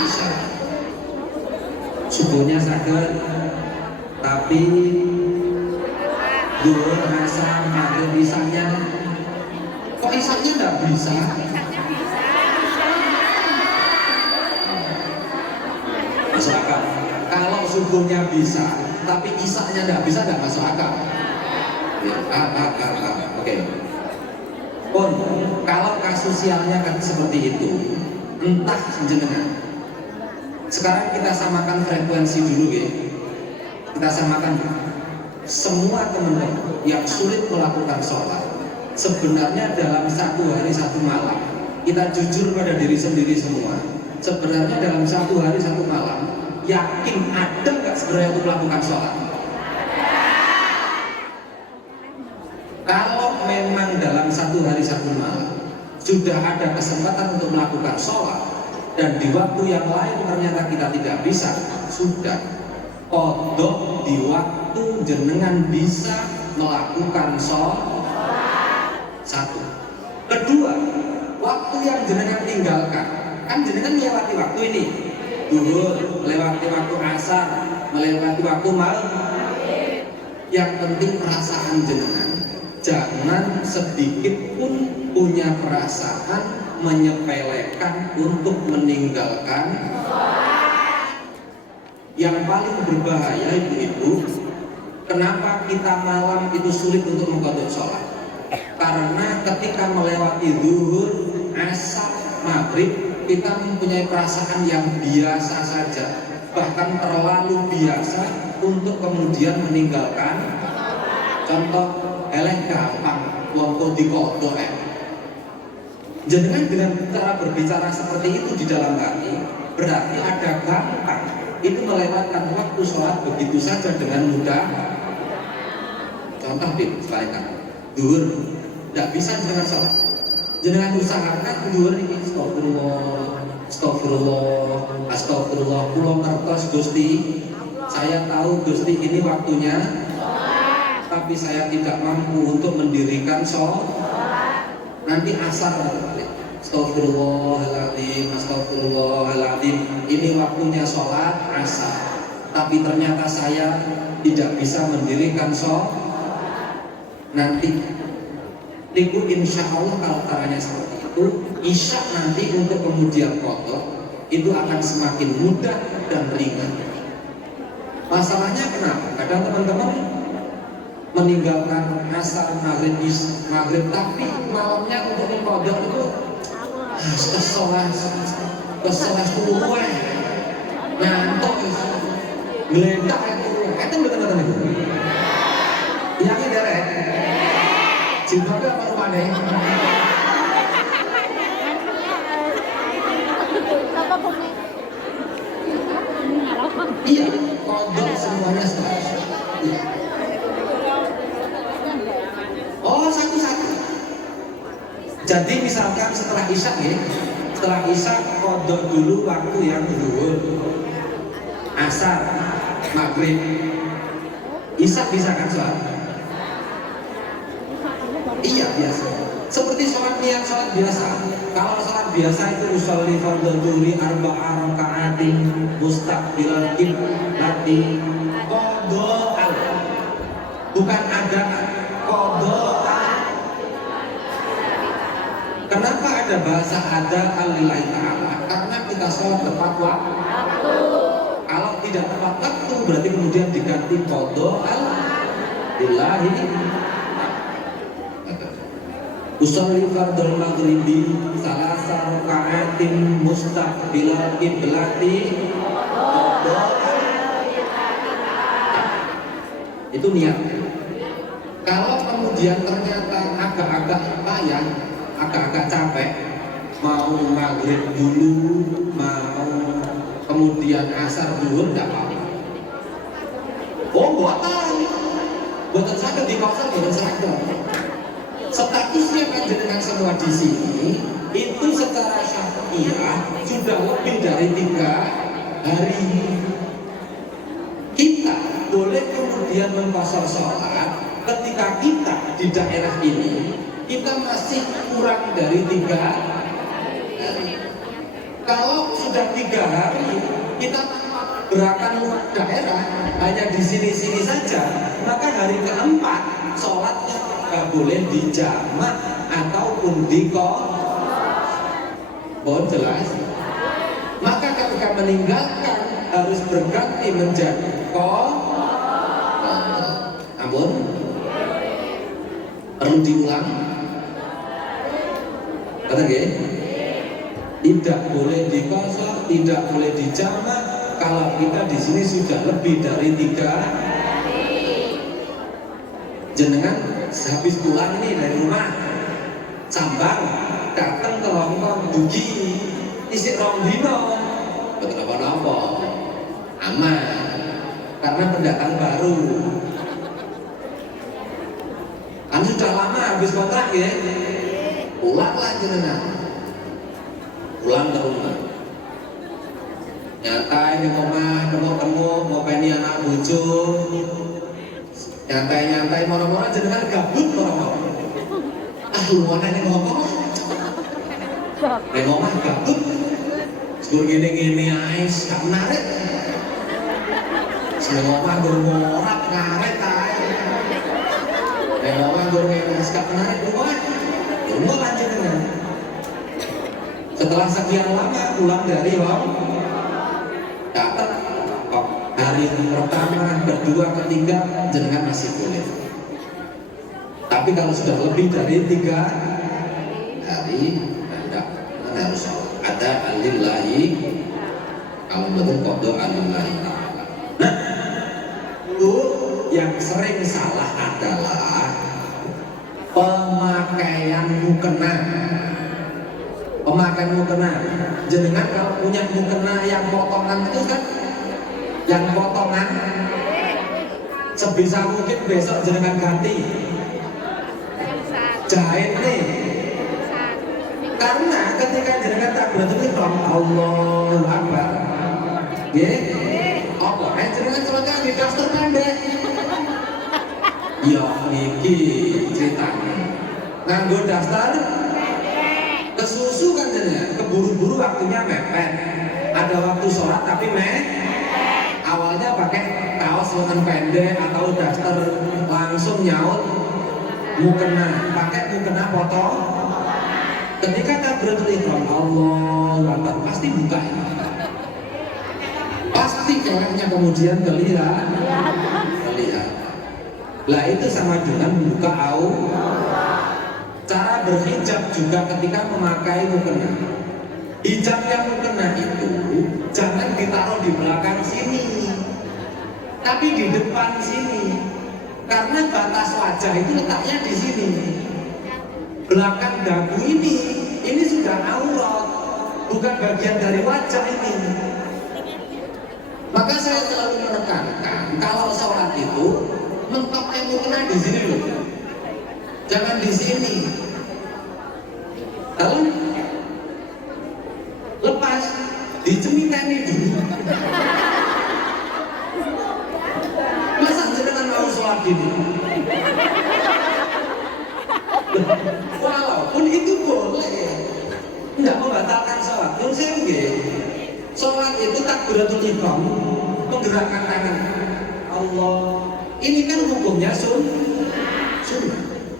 isya. Subuhnya sakit, tapi duhur, asar, maghrib, isyanya kok isyanya nggak bisa? Masuk akal. Kalau subuhnya bisa, tapi isyanya nggak bisa, nggak masuk akal. Ya, Oke. Pun kalau kasusnya kan seperti itu, entah jenengan. Sekarang kita samakan frekuensi dulu ya. Kita samakan semua teman-teman yang sulit melakukan sholat. Sebenarnya dalam satu hari satu malam, kita jujur pada diri sendiri semua. Sebenarnya dalam satu hari satu malam, yakin ada nggak sebenarnya untuk melakukan sholat? Kalau memang dalam satu hari satu malam sudah ada kesempatan untuk melakukan sholat dan di waktu yang lain ternyata kita tidak bisa, sudah kodok di waktu jenengan bisa melakukan sholat. Satu. Kedua, waktu yang jenengan tinggalkan, kan jenengan melewati waktu ini, duhur, melewati waktu asar, melewati waktu malam. Yang penting perasaan jenengan, jangan sedikit pun punya perasaan menyepelekan untuk meninggalkan. Yang paling berbahaya ibu-ibu, kenapa kita malam itu sulit untuk mengkodok sholat? Karena ketika melewati zuhur, asar, maghrib, kita mempunyai perasaan yang biasa saja, bahkan terlalu biasa untuk kemudian meninggalkan. Contoh, gampang, wong dikodok Jenengan dengan cara berbicara seperti itu di dalam hati, berarti ada gampang itu melewatkan waktu sholat begitu saja dengan mudah. Contoh deh, sebaliknya duhur tidak bisa dengan sholat. Jenengan usahakan duhur ini astagfirullah, pulau ngertos Gusti, saya tahu Gusti ini waktunya, tapi saya tidak mampu untuk mendirikan sholat. Nanti asar, astagfirullahaladzim, ini waktunya sholat asar, tapi ternyata saya tidak bisa mendirikan sholat. Nanti niku insya Allah kalau caranya seperti itu, isya nanti untuk kemudian kotor itu akan semakin mudah dan ringan. Masalahnya kenapa? Kadang teman-teman meninggalkan asar, maghrib, tapi malamnya untuk kodok itu keselas kuwe nyantok geledak itu betul-betul itu yang ini derek jilbabnya apa rumahnya iya, kodok semuanya stres. Iya. Oh, satu-satu. Jadi misalkan setelah isya ya, setelah isya kodok dulu waktu yang zuhur, asar, maghrib, isya bisa kan sholat? Iya biasa. Seperti sholat niat sholat biasa. Kalau sholat biasa itu usolli fardhu dzuhri arba'a raka'atin mustaqbilal qiblati qada'an. Bukan ada qada'an. Kenapa ada bahasa ada lillahi ta'ala? Karena kita sholat tepat waktu. Kalau tidak tepat waktu berarti kemudian diganti qada'an lillahi. Usolli fardhul maghribi salasa raka'atin mustaqbilal qiblati. Itu niat. Kalau kemudian ternyata agak-agak payah, agak-agak capek, mau maghrib dulu, mau kemudian asar dulu, tidak apa-apa. Oh, buatan saya di kawasan buatan saya. Statusnya kan dengan semua di sini itu secara syariah sudah lebih dari 3 hari. Kita boleh kemudian mengkosor sholat ketika kita di daerah ini kita masih kurang dari 3 hari. Kalau sudah 3 hari kita gerakan daerah hanya di sini-sini saja, maka hari keempat sholatnya nggak boleh dijamak ataupun bon jelas. Maka ketika meninggalkan harus berganti menjadi namun perlu diulang. Kata gak? Tidak boleh dikosor, tidak boleh dijamak kalau kita di sini sudah lebih dari 3 hari. Jenengan habis pulang nih dari rumah Sambang, datang ke Hongkong dugi isi rondino, betul apa-apa aman karena pendatang baru kan sudah lama habis kontrak ya, pulanglah jenengan, pulang ke rumah nyantai di rumah, temu mau pengen anak bojo, nyantai moro-moro jenengan gabut moro-moro. Lu mana ini ngomong? Ngomong gabut. Suruh gini-gini ais, gak menarik. Ngomong gur ngorak ngaret ae. Ngomong gur ngemis gak menarik rumah. Rumah lanjut dengan. Setelah sekian lama pulang dari datang hari pertama, kedua, ketiga jenengan masih boleh. Tapi kalau sudah lebih dari 3 hari, tidak harus ada alillahi. Kalau betul qada alillahi. Nah, itu yang sering salah adalah pemakaian mukena. Pemakaian mukena. Jenengan kalau punya mukena yang potongan itu kan Yang potongan sebisa mungkin besok jenengan ganti. Jahit nih. Karena ketika jenengan takbiratul ihram Allahu Akbar. Nggih. Apa jenengan celaka di daster pendek. Ya iki ceritanya. Nganggo daster kesusu kan jenengan, keburu-buru waktunya mepet. Ada waktu sholat tapi awalnya pakai kaos lengan pendek atau daster langsung nyaut mukena, pakai mukena potong. Ketika takbiratul ihram Allahu Akbar pasti buka ini. Pasti keleknya kemudian kelihatan. Lah itu sama dengan membuka cara berhijab juga ketika memakai mukena. Hijab yang mukena itu jangan ditaruh di belakang sini, tapi di depan sini. Karena batas wajah itu letaknya di sini. Belakang dagu ini sudah aurat, bukan bagian dari wajah ini. Maka saya selalu menekankan kalau sholat itu mentoknya mukena di sini loh, jangan di sini. Lalu lepas dicemitani dulu. Masa jenengan mau sholat gini? Walaupun itu boleh, tidak membatalkan sholat. Menurut saya enggak. Sholat itu takbiratul ihram, menggerakkan tangan. Allah. Ini kan hukumnya sunnah.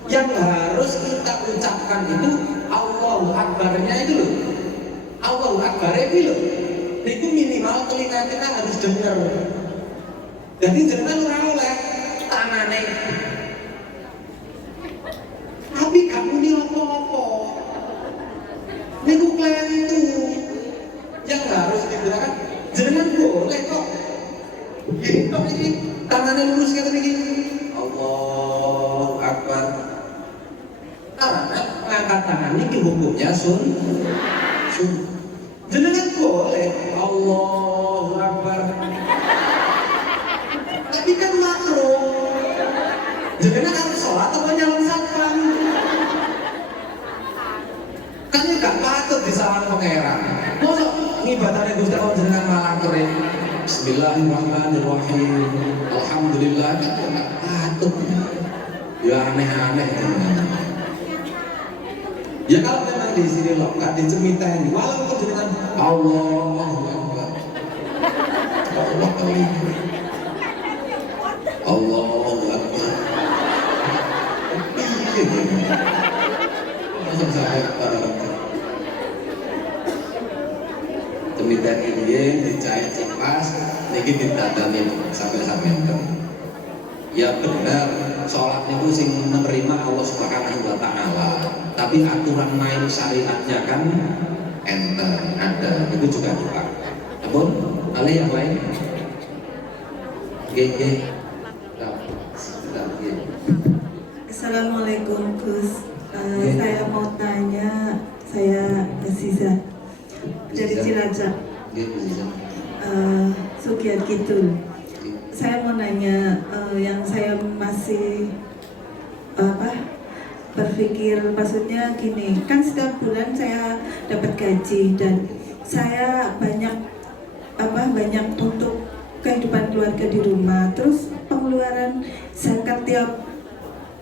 Yang harus kita ucapkan itu Allahu Akbar-nya itu loh. Allahu Akbar itu loh. Itu minimal telinga kita harus dengar. Jadi jangan orang oleh tangannya. Tapi kamu ini apa-apa. Niku klien itu yang harus digunakan. Jangan boleh kok. Gini kok ini tangannya lurus kata begini. Allahu Akbar. Karena angkat tangan ini hukumnya sunnah. Jenengan boleh Allahu Akbar. Tapi kan makro. Jenengan harus sholat atau nyalon satpam. Kan ini gak patut disalah pangeran. Masa ngibadahnya Gusti Allah jenengan malah keren. Bismillahirrahmanirrahim. Alhamdulillah kan gak patut. Ya aneh-aneh jenengan. Ya kalau memang di sini loh, nggak dicemitain, walaupun dengan Allahu Akbar, Allahu Akbar, cemitain ini dicait cipas, niki ditandani sampai ya benar, sholat itu sing menerima Allah Subhanahu wa Ta'ala. Tapi aturan main syariatnya kan enter, ada, itu juga dipakai. Namun, ada yang lain? Assalamualaikum Gus. Saya mau tanya, saya Aziza dari Cilacap, Sugiat Kidul. Saya mau nanya, yang saya masih berpikir, maksudnya gini, kan setiap bulan saya dapat gaji dan saya banyak untuk kehidupan keluarga di rumah. Terus pengeluaran zakat tiap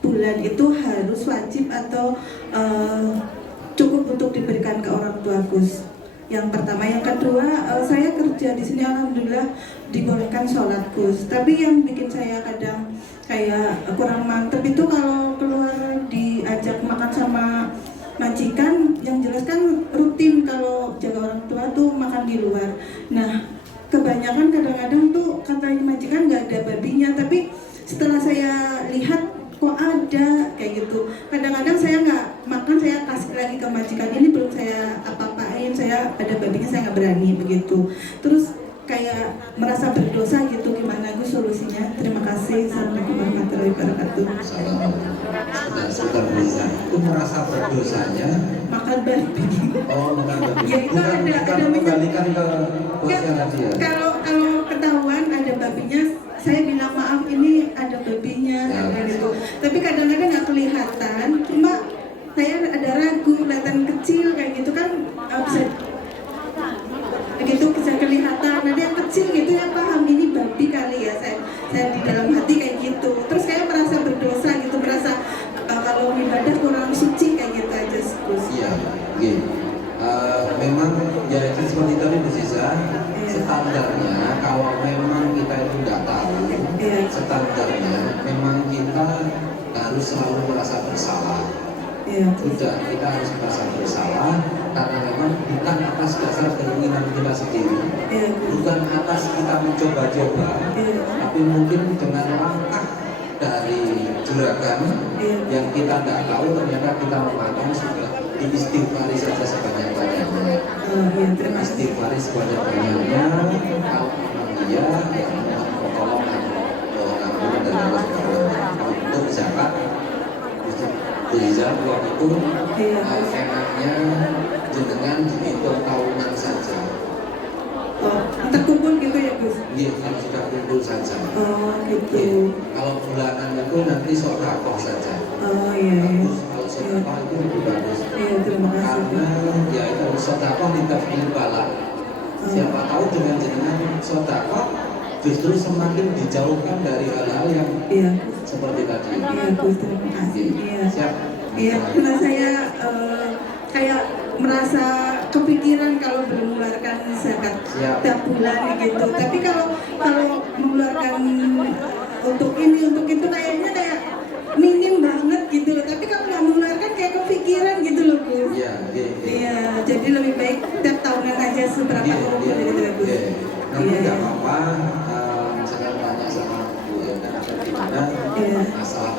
bulan itu harus wajib atau cukup untuk diberikan ke orang tua Gus? Yang pertama, yang kedua, saya kerja di sini alhamdulillah dibolehkan sholat Gus. Tapi yang bikin saya kadang kayak kurang mantep itu kalau keluar diajak makan sama majikan, yang jelas kan rutin kalau jaga orang tua tuh makan di luar. Nah, kebanyakan kadang-kadang tuh katanya majikan nggak ada babinya, tapi setelah saya lihat kok ada kayak gitu. Kadang-kadang saya nggak makan, saya kasih lagi ke majikan, ini belum saya apa-apain, saya ada babinya, saya nggak berani begitu. Terus kayak merasa berdosa gitu, gimana Gus solusinya? Terima kasih. Assalamualaikum warahmatullahi wabarakatuh. Sudah bisa. Itu merasa berdosanya Makan babi. Oh, makan babi. Ya itu ada mengembalikan ke bosnya tadi ya. Kalau ketahuan harus selalu merasa bersalah. Iya. Sudah, kita harus merasa bersalah karena memang bukan atas dasar keinginan kita sendiri, Iya. bukan atas kita mencoba-coba, Iya. tapi mungkin dengan langkah dari juragan yang kita tidak tahu ternyata kita memakan sudah diistighfari saja sebanyak-banyaknya. Iya, terima kasih. Istighfari sebanyak-banyaknya. Kalau memang dia yang mohon pertolongan, mohon ampun dari Allah Subhanahu wa Ta'ala. Untuk zakat, Rizal waktu itu enaknya jenengan dihitung tahunan saja. Oh, terkumpul gitu ya Gus? Iya, kalau sudah kumpul saja. Oh gitu. Iya. Kalau bulanan itu nanti sodakoh saja. Oh iya. Bagus, kalau sodakoh itu lebih bagus. Iya, terima kasih. Karena ya itu sodakoh tidak balak. Siapa tahu dengan jenengan sodakoh justru semakin dijauhkan dari hal-hal yang Iya. seperti tadi. Iya Gus, terima kasih. Iya. Siap. Iya, karena saya kayak merasa kepikiran kalau belum mengeluarkan zakat tiap bulan gitu. Tapi kalau mengeluarkan untuk ini untuk itu kayaknya kayak minim banget gitu loh. Tapi kalau nggak mengeluarkan kayak kepikiran gitu loh Gus. Iya, iya. Iya, jadi lebih baik tiap tahunan aja seberapa kumpul gitu ya Gus. Nanti nggak apa-apa, misalkan tanya sama Bu Enda atau gimana, masalah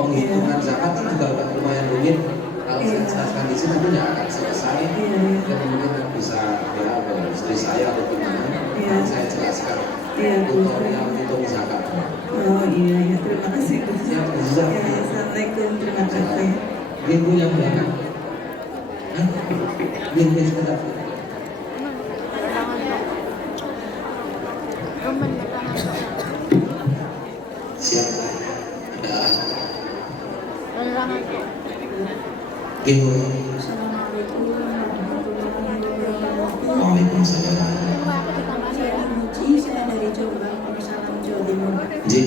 penghitungan zakat kan juga udah lumayan rumit. Kalau saya jelaskan di sini nanti nggak akan selesai. Dan mungkin bisa ya istri saya atau gimana, saya jelaskan tutorial hitung zakat. Oh iya, ya terima kasih Gus. Ya, Assalamualaikum, terima kasih. Ibu yang belakang. Ini sebentar. Siap. Ibu. Assalamualaikum warahmatullahi wabarakatuh. Waalaikumsalam. Saya Muji, saya dari Jombang, Salam Jawa Timur. Muji.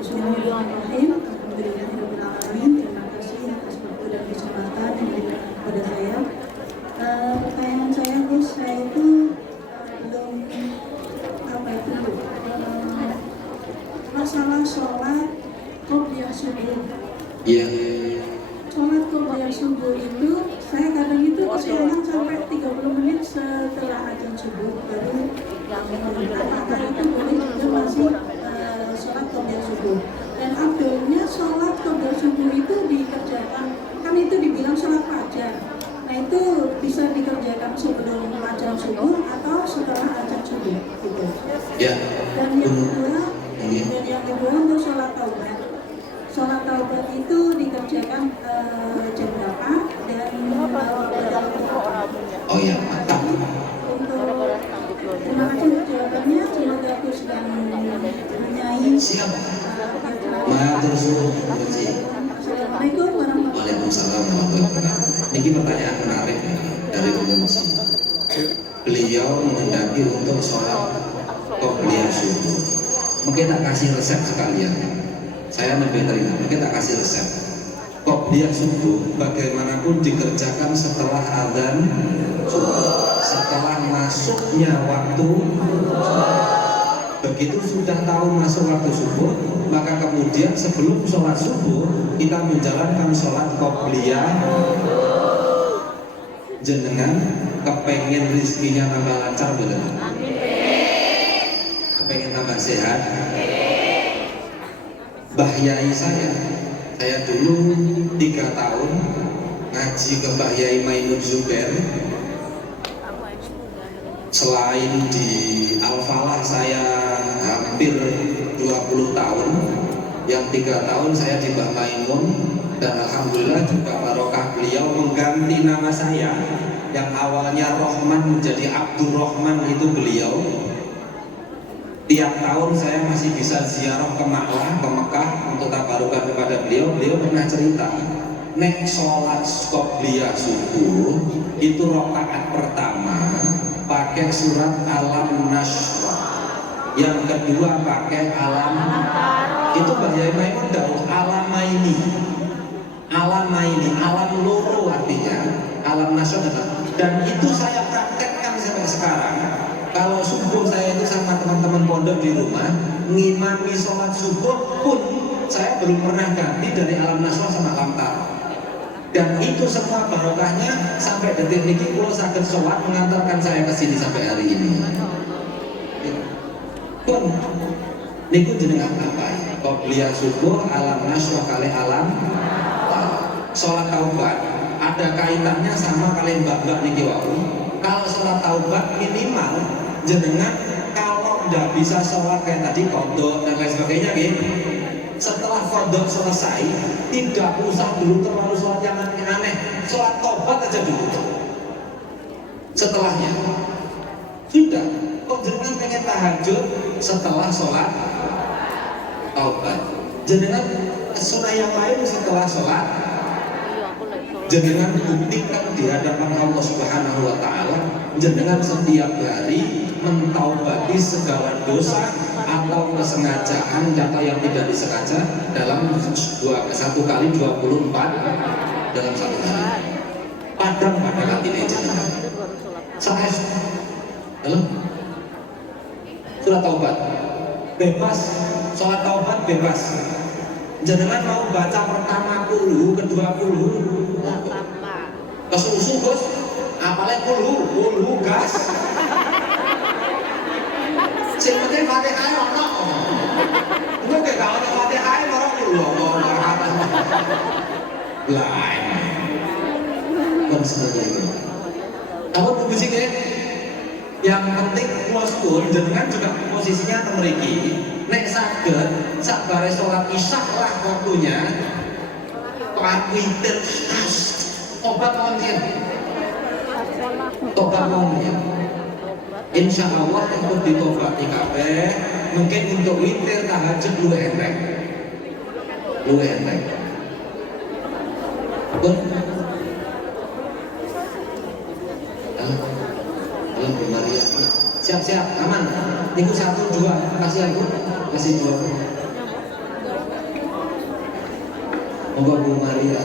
Bismillahirrahmanirrahim. Alhamdulillahirrahmanirrahim. Terima kasih atas waktu dan kesempatan yang diberikan kepada saya. Pertanyaan saya Gus, saya itu belum masalah sholat qobliyah subuh. Iya. Sholat qobliyah subuh itu saya kadang itu kesiangan sampai 30 menit setelah azan subuh baru apakah itu boleh juga masih sholat qobliyah subuh. Dan abdulnya sholat qobliyah subuh itu dikerjakan, kan itu dibilang sholat fajar. Nah itu bisa dikerjakan sebelum azan subuh atau setelah azan subuh gitu. Ya. Dan yang kedua untuk sholat taubat. Sholat taubat itu dikerjakan jam berapa dan oh ya, mantap. untuk terima kasih jawabannya, semoga Gus yang menyai. Siap. Matur suwun. Assalamualaikum warahmatullahi wabarakatuh. Waalaikumsalam warahmatullahi wabarakatuh. Ini pertanyaan menarik dari Muji. Beliau menghendaki untuk sholat qobliyah subuh. Mungkin tak kasih resep sekalian. Saya lebih terima. Mungkin tak kasih resep. Qobliyah subuh bagaimanapun dikerjakan setelah adzan subuh, setelah masuknya waktu subuh. Begitu sudah tahu masuk waktu subuh, maka kemudian sebelum sholat subuh kita menjalankan sholat qobliyah. Jenengan kepengen rizkinya tambah lancar betul? Kepengen tambah sehat? Mbah Yai saya dulu 3 tahun ngaji ke Mbah Yai Mainun Zubair. Selain di Al-Falah saya hampir 20 tahun, yang 3 tahun saya di Mbah Mainun, dan alhamdulillah juga barokah beliau mengganti nama saya yang awalnya Rohman menjadi Abdurrahman, itu beliau. Tiap tahun saya masih bisa ziarah ke Makkah, ke Mekah untuk tabarukan kepada beliau. Beliau pernah cerita, nek sholat qobliyah subuh itu rakaat pertama pakai surat Alam Nashrah, yang kedua pakai Alam. Itu Mbah Yai Maimun dawuh alamaini, alam loro artinya Alam Nashrah. Dan itu saya praktekkan sampai sekarang. Kalau subuh saya itu sama teman-teman pondok di rumah ngimami sholat subuh pun saya belum pernah ganti dari alam naswa sama lamtar. Dan itu semua barokahnya sampai detik ini kalau sakit sholat mengantarkan saya ke sini sampai hari ini. Pun niku jenengan apa? Qobliyah subuh alam naswa kali alam sholat taubat ada kaitannya sama kalian mbak-mbak niki wau. Kalau sholat taubat minimal jenengan kalau nggak bisa sholat kayak tadi kodok dan lain sebagainya gitu. Setelah kodok selesai tidak usah dulu terlalu sholat yang aneh-aneh, sholat taubat aja dulu. Setelahnya sudah kok jenengan pengen tahajud setelah sholat taubat, jenengan sunnah yang lain setelah sholat jenengan buktikan di hadapan Allah Subhanahu wa Ta'ala, jenengan setiap hari mentaubati segala dosa atau kesengajaan atau yang tidak disengaja dalam satu kali 24 dalam satu hari. Padang pada hati jenengan. Saya dalam surat taubat bebas, sholat taubat bebas. Jenengan mau baca pertama puluh, kedua puluh, kesusu bos, apalagi puluh gas. Sing penting Fatihah ono. Iku gak ono Fatihah ora puluh lain. Kon sebenarnya. Apa musiknya? Yang penting kloskul jenengan juga posisinya temeriki. Nek saged sabare sholat isya lah waktunya. Toat witir obat mawon. Tobat mawon. Insya Allah untuk ditobati kabeh. Mungkin untuk witir tahajud lu enteng. Pun Bu Maria. Siap, aman. Niku 1, 2, kasih aku, kasih 2. Monggo Bu Maria.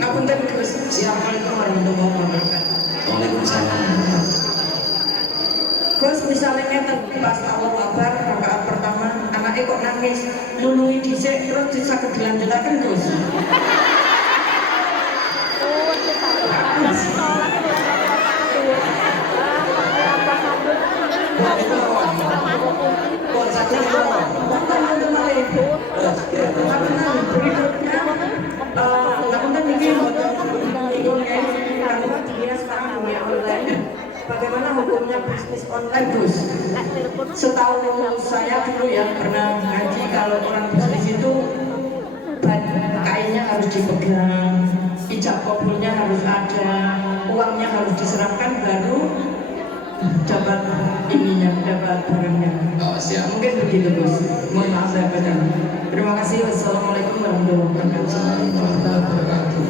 Ngapunten Gus. Assalamualaikum warahmatullahi wabarakatuh. Waalaikumsalam. Gus misalnya ngeten pas Allah kabar rakaat pertama anaknya kok nangis nulungi dhisik terus disaged dilanjutaken Gus. Bagaimana hukumnya bisnis online Gus? Setahu saya dulu ya pernah ngaji kalau orang bisnis itu kainnya harus dipegang, ijab kabulnya harus ada, uangnya harus diserahkan baru dapat dapat barangnya. Oh, siap. Mungkin begitu Gus. Mohon maaf saya baca. Terima kasih. Wassalamualaikum warahmatullahi wabarakatuh.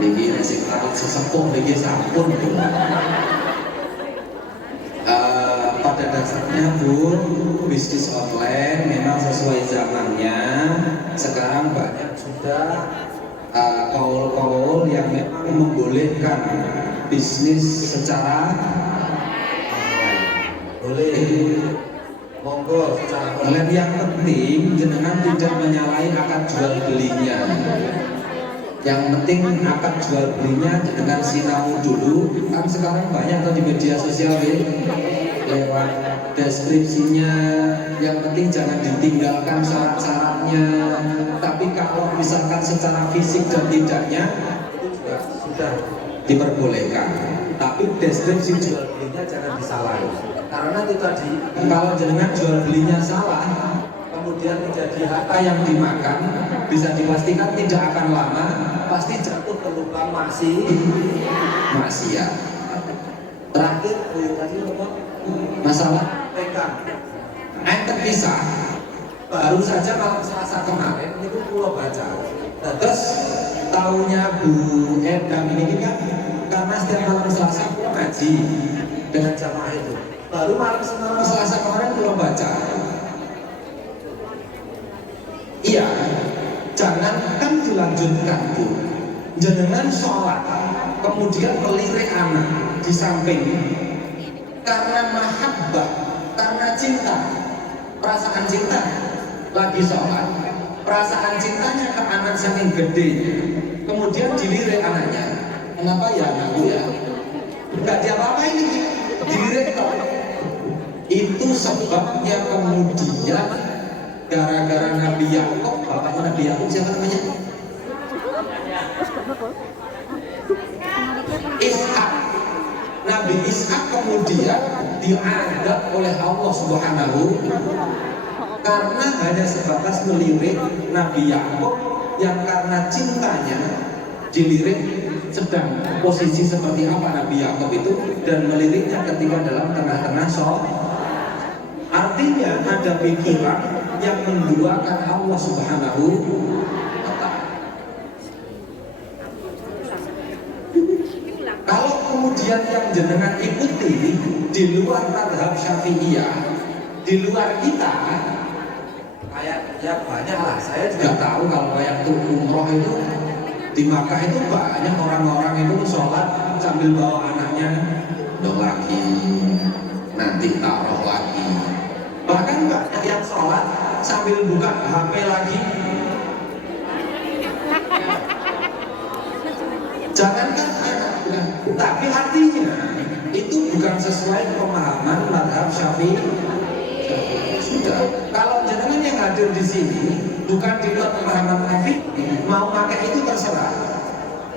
Niki resik rawat sesepuh niki sampun. Pada dasarnya Bu, bisnis online memang sesuai zamannya. Sekarang banyak sudah kaul-kaul yang memang membolehkan bisnis secara boleh. Monggo secara online. Yang penting jenengan tidak menyalahi akad jual belinya. Yang penting akad jual belinya dengan sinau dulu. Kan sekarang banyak atau di media sosial lewat deskripsinya. Yang penting jangan ditinggalkan syarat-syaratnya. Tapi kalau misalkan secara fisik dan tidaknya itu juga sudah diperbolehkan. Tapi deskripsi jual belinya jangan disalahi. Karena itu tadi kalau jenengan jual belinya salah, kemudian menjadi harta yang dimakan, bisa dipastikan tidak akan lama, pasti jatuh ke lubang maksiat. Terakhir tadi apa? Masalah pegang. Enten pisah. Baru saja malam Selasa kemarin itu pulau baca. Terus tahunya Bu Edam ini kan karena setiap malam Selasa pulau ngaji dengan jamaah itu. Baru malam Selasa kemarin pulau baca. Iya, jangan kan dilanjutkan Bu. Jenengan sholat kemudian melirik anak di samping karena mahabbah, karena cinta, perasaan cinta, lagi sholat, perasaan cintanya ke anak saking gede, kemudian dilirik anaknya. Kenapa ya anakku ya? Enggak diapa-apain ini, dilirik kok. Itu sebabnya kemudian gara-gara Nabi Yakub, bapaknya Nabi Yakub siapa namanya? Ishak. Nabi Ishak kemudian diadab oleh Allah Subhanahu karena hanya sebatas melirik Nabi Yakub yang karena cintanya dilirik, sedang posisi seperti apa Nabi Yakub itu, dan meliriknya ketika dalam tengah-tengah sholat. Artinya ada pikiran yang menduakan Allah Subhanahu wa ta'ala. Kalau kemudian yang jenengan ikuti di luar madhab Syafi'iyah, di luar kita, kayak ya banyak lah. Saya juga tahu kalau kayak tuh umroh itu di Makkah itu banyak orang-orang itu sholat sambil bawa anaknya, dong lagi, nanti taruh lagi. Bahkan banyak yang sholat sambil buka HP lagi. Jangankan anak, tapi artinya itu bukan sesuai pemahaman madhab Syafi'i. Sudah, kalau jenengan yang hadir di sini bukan di luar pemahaman Syafi'i, mau pakai itu terserah.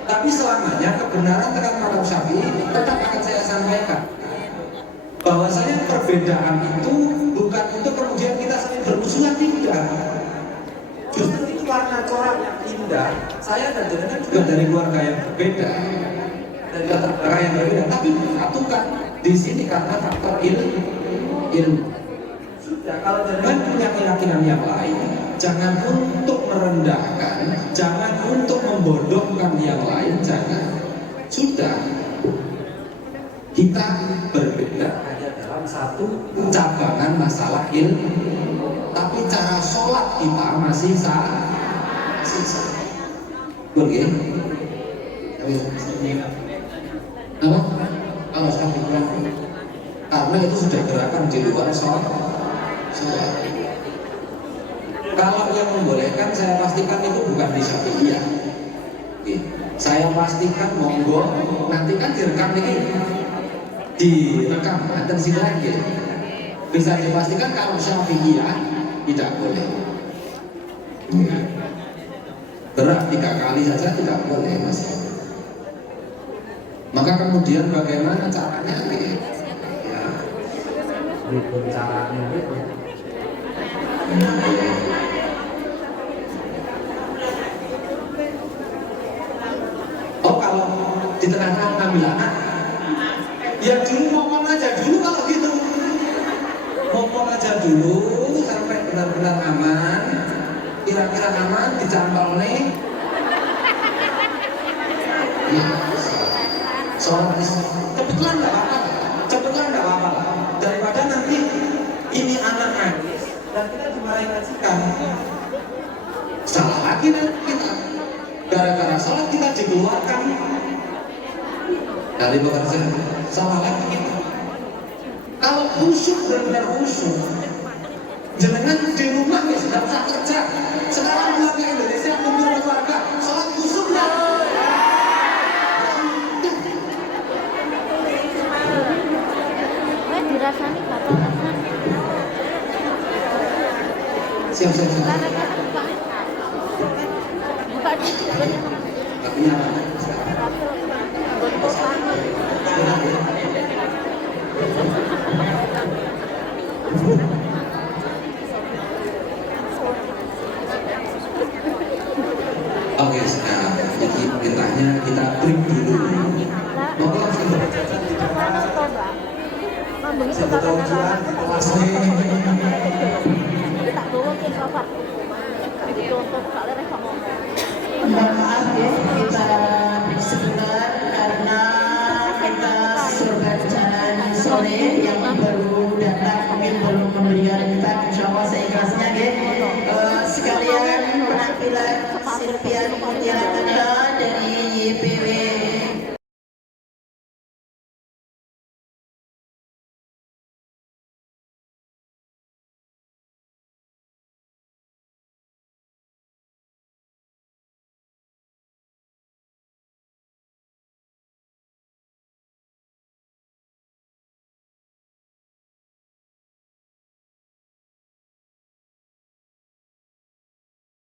Tapi selamanya kebenaran terkait madhab Syafi'i tetap akan saya sampaikan. Bahwasanya perbedaan itu bukan untuk kemudian kita saling bermusuhan, tidak. Justru itu warna corak yang indah. Saya dan jenengan juga dari keluarga yang berbeda, dari latar belakang yang berbeda, tapi disatukan di sini karena faktor ilmu. Sudah, kalau jenengan punya keyakinan yang lain, jangan untuk merendahkan, jangan untuk membodohkan yang lain, jangan. Sudah, kita berbeda hanya dalam satu cabangan masalah ilmu, tapi cara sholat kita masih sama. Boleh? Apa? Kalau karena itu sudah gerakan di luar sholat. Kalau yang membolehkan, saya pastikan itu bukan di Syafi'iyah. Saya pastikan monggo, nanti kan direkam ini, direkam dan silakan ya. Bisa dipastikan kalau Syafi'iyah tidak boleh. Berat 3 kali saja tidak boleh, Mas. Maka kemudian bagaimana caranya? Ya, caranya gitu. Oh, kalau di tengah-tengah ngambil anak, ya dulu ngomong aja dulu kalau gitu. Ngomong aja dulu sampai benar-benar aman, kira-kira aman, dicantol nih. Ya, sholat kebetulan nggak apa-apa, daripada nanti ini anak nangis dan kita dimarahin majikan. Salah lagi nanti kita, gara-gara sholat kita dikeluarkan dari pekerjaan, salah lagi kita. Kalau khusyuk, benar-benar khusyuk, jangan di rumah ya sudah usah kerja. Sekarang keluarga Indonesia kumpul keluarga, sholat khusyuk lah. Dirasani bapak rasani. Siap. Bukan. Artinya apa? Oke, sekarang jadi perintahnya kita break dulu. Mau langsung berjalan di depan. Siapa tahu jualan di kelas ini. Tak bawa ke bapak. Dicontoh kali reka ngomong. Mohon maaf ya, kita sebentar karena kita sudah jalan sore yang baru datang mungkin belum memberikan kita, insya Allah seikhlasnya ya. Sekalian penampilan Silvian Mutiara